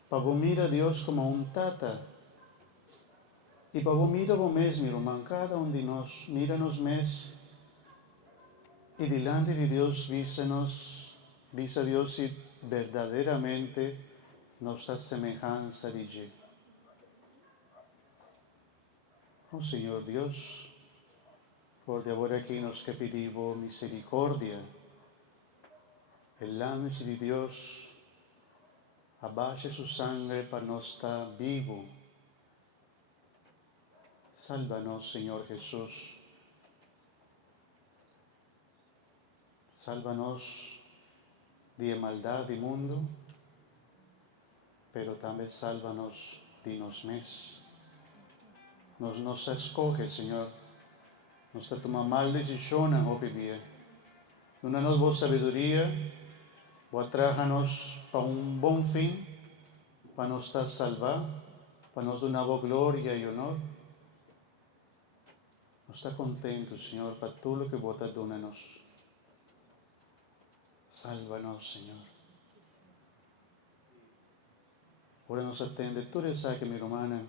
Para mirar a Dios como un tata. Y para mirar vos mesmo, mi hermano, cada de nós, mira-nos mesmo. Y delante de Dios, visa a Dios si verdaderamente nuestra semejanza de Él. Oh Señor Dios, por de ahora aquí nos que pedimos misericordia, el ángel de Dios abaje su sangre para nos estar vivo. Sálvanos, Señor Jesús. Sálvanos de maldad del mundo, pero también sálvanos de nos mismos. Nos escoge, Señor. Nos toma mal decisión hoy día. No nos vos sabiduría, vos trájanos para un buen fin, para nos estar salvar, para nos dar una gloria y honor. Nos está contento, Señor, para todo lo que vos te donanos. Sálvanos, Señor. Ahora nos atende. Tú eres que mi hermana,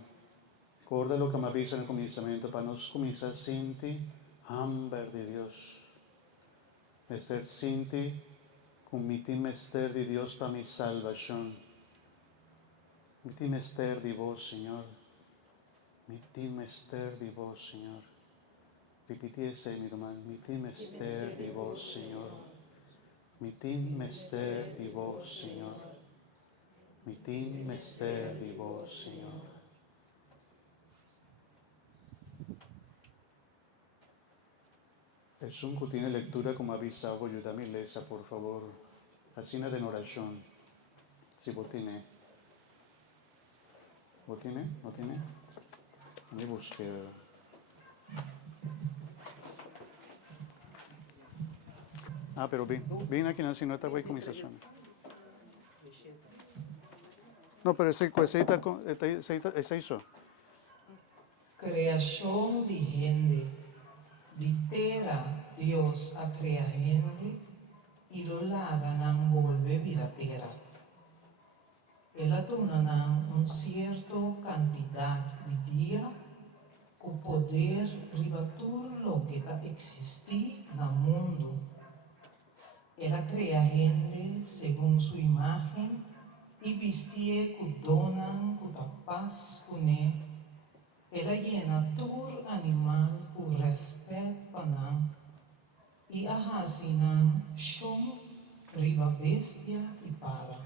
recuerda lo que me avisa en el comienzo, para nos comenzar a sentir hambre de Dios. Estar sentir con mi mester de Dios para mi salvación. Mi mester de vos, Señor. Mi mester de vos, Señor. Repite ese, mi hermano. Mi mester de vos, Señor. Mi mester de vos, Señor. Mi mester de vos, Señor. El Sunco tiene lectura como avisa, ayúdame a leer, por favor. Así de oración. Si vos tiene. ¿Vos tiene? ¿No tiene? Me busqué. Pero bien aquí no, si no está conversación. No, pero ese hizo. Creación de gente, Di terra Dios a crea gente y lo laga nan volve vira terra. Ela dona nan un cierto cantidad de dia con poder ribatur lo que ta existi na mundo. Ela crea gente según su imagen y vestie con donan con paz con él. Ela llena tur animal con respeto panan y ahasinan shom riba bestia y para.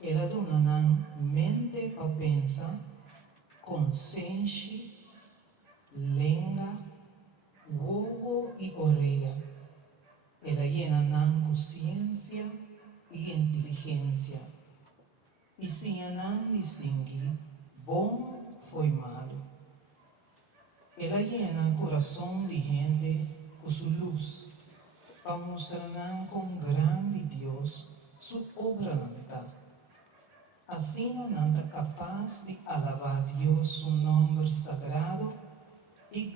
Ela donanan mente pa pensa, consciência, lenga, wogo y oreja. Ela llena nan consciência y inteligencia. Y sinhanan distinguir bom foi malo. Ela llena coração de gente com sua luz, para mostrar com grande Deus sua obra nanta. Assim nanta capaz de alabar Deus seu nome sagrado e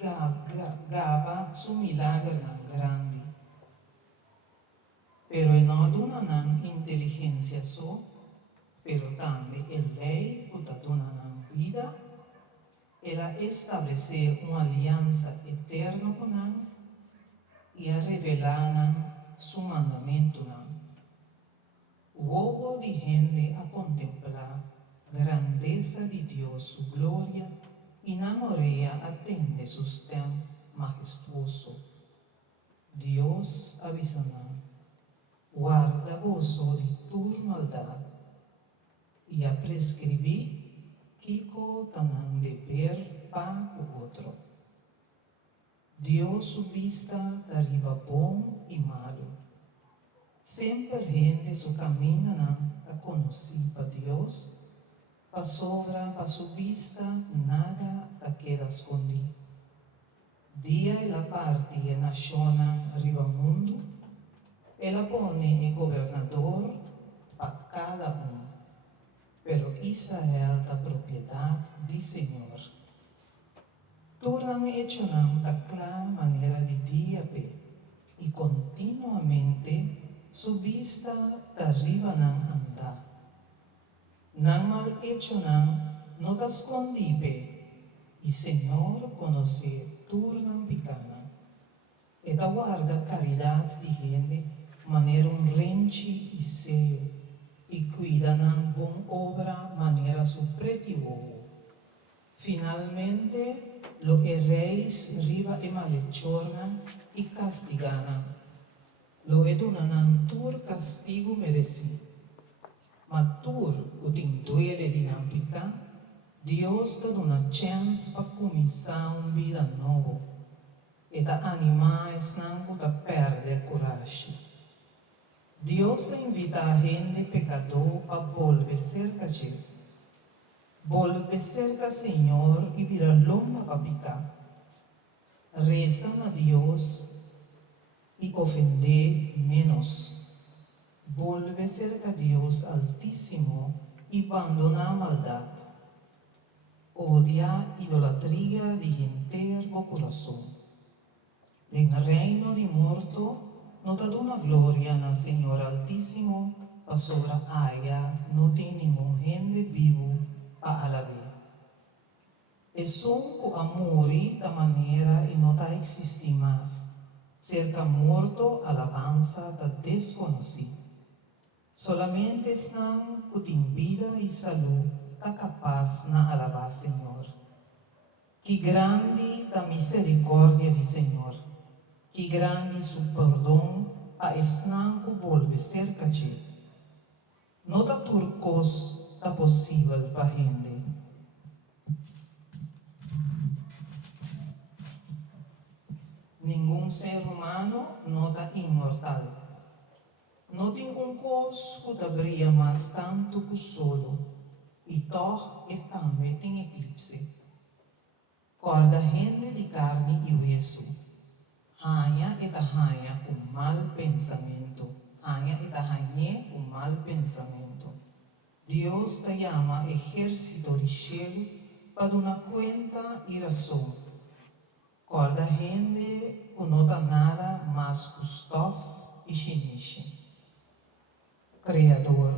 gaba seu milagre nan grande. Pero não dona inteligência só, pero também a lei que dona vida. Ela estabelecer uma aliança eterna com nós e a revelar seu mandamento. O ovo de gente a contemplar a grandeza de Deus, sua glória, e na orelha atende seu tempos majestuoso. Deus avisa-nos, guarda-vos de tua maldade e a prescrever Kiko tanan deber pa o outro. Deus su vista arriba bom e malo. Sempre gente su caminha a conhecer pa Deus, pa sobra pa su vista nada da queda escondido. Dia ela parte e naciona arriba mundo, ela pone o governador pa cada pero Israel da propriedade do Senhor. Tornam hecho da clara maneira de dia e continuamente su vista da arriba nan anda. Nan mal hecho não da escondibe e Senhor conhece tornam picana. E da guarda caridade de gente maneira rente e seio. E cuida nan bom obra maneira su pretivo. Finalmente, lo reis riba e malhechornan e castiganan. Lo edunanan tur castigo mereci. Ma tur uting duele dinampica, Dios te dona chance pa começar vida novo. E da animais não ta perder coragem. Deus te invita a gente pecador a volver cerca de Ele. Volver cerca Senhor e virar lomba para picar. Rezam a Deus e ofender menos. Volver cerca a Deus Altíssimo e abandonar a maldade. Odia idolatria de gente o coração. En reino de morto, no te dona gloria al Señor Altísimo, pa sobre ella no tem ningún gente vivo pa alabar. Es un que amori da manera y no ta existi más, cerca morto alabanza da desconocido. Solamente están que tem vida y salud ta capaz na alabar Señor. Que grande da misericordia de Señor. Que grande su perdão a esnanco volve cerca de. No da turcos da possível para gente. Nenhum ser humano não da imortal. Não tem cos que brilha mais tanto que o solo. E toch também tem eclipse. Corda gente de carne e hueso. Hanya eta hanya com mal pensamento. Hanya eta hanya com mal pensamento. Deus te chama exército de cielo para dar conta e razão. Corda gente que não tem nada mais custoso e chiniche. Criador,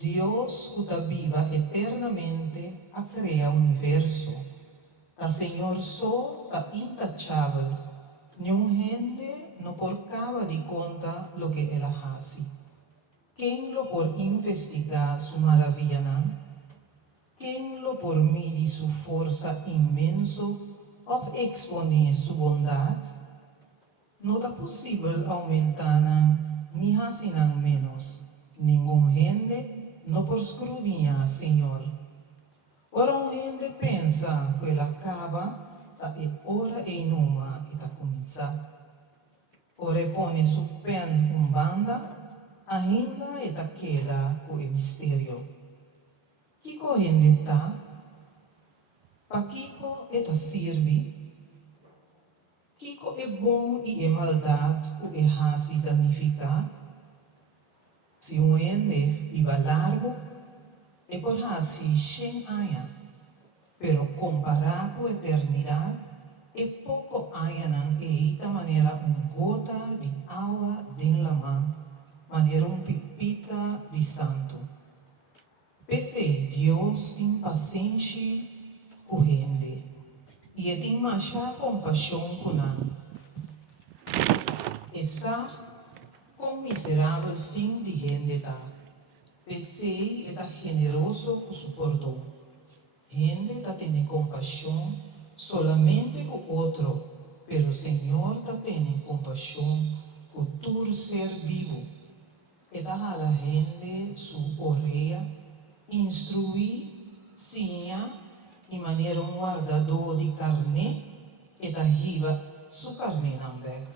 Deus que está viva eternamente a criar o universo. O Senhor só está intachável. Nenhum gente não porcava de conta lo que ela hace. Quem lo por investigar sua maravilha não? Quem lo por medir sua força imenso ou exponer sua bondade? Não é possível aumentar nem hacinar menos. Nenhum gente não por escrutinhar, Senhor. Ora um gente pensa que ela acaba, é hora e numa e está começar. Ora põe sua pen banda, ainda está queda o mistério. Kiko gente está, para Kiko está serve. Kiko é bom e é maldade o é hasi danificar. Se um gente viva largo, é por hasi 100 anos, pero comparado com a eternidade, é pouco anos e da maneira gota de água de la mão, maneira pipita de santo. Pese Deus tem paciência com gente e tem mais compaixão com nós. Essa com miserável fim de gente tá. Pese está generoso com seu perdão. Gente está tendo compaixão solamente com outro, pero o Senhor está tendo compaixão com todo ser vivo. E dá a gente sua orelha, instruir, sinha, e maneira guardador de carne, e da riba sua carne também.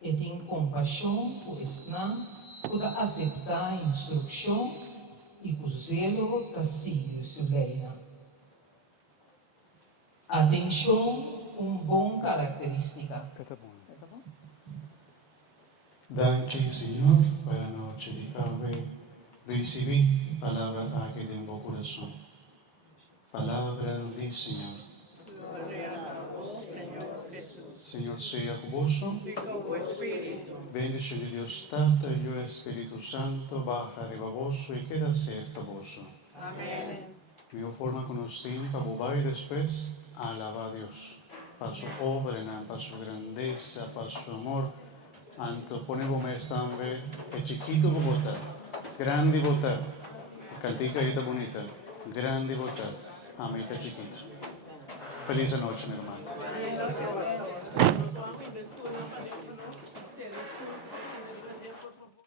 E tem compaixão por esnan, por aceitar a instrução e com zelo da seguir sua lei. Atenção, bom característica. Danke, Señor, para la noche de hoy. Recibí palabra aquí de un buen corazón. Palabra del Señor. Señor sea convosco. Bendición de Dios Tanto y yo Espíritu Santo baja arriba vosotros y queda cerca vosotros. Amén. Mi forma conocida para bobar y después alaba a Dios. Para su obra, para su grandeza, para su amor. Anto ponemos también el chiquito que vota, grande vota, cantica ita bonita, grande vota, amita chiquito. Feliz noche, mi hermano.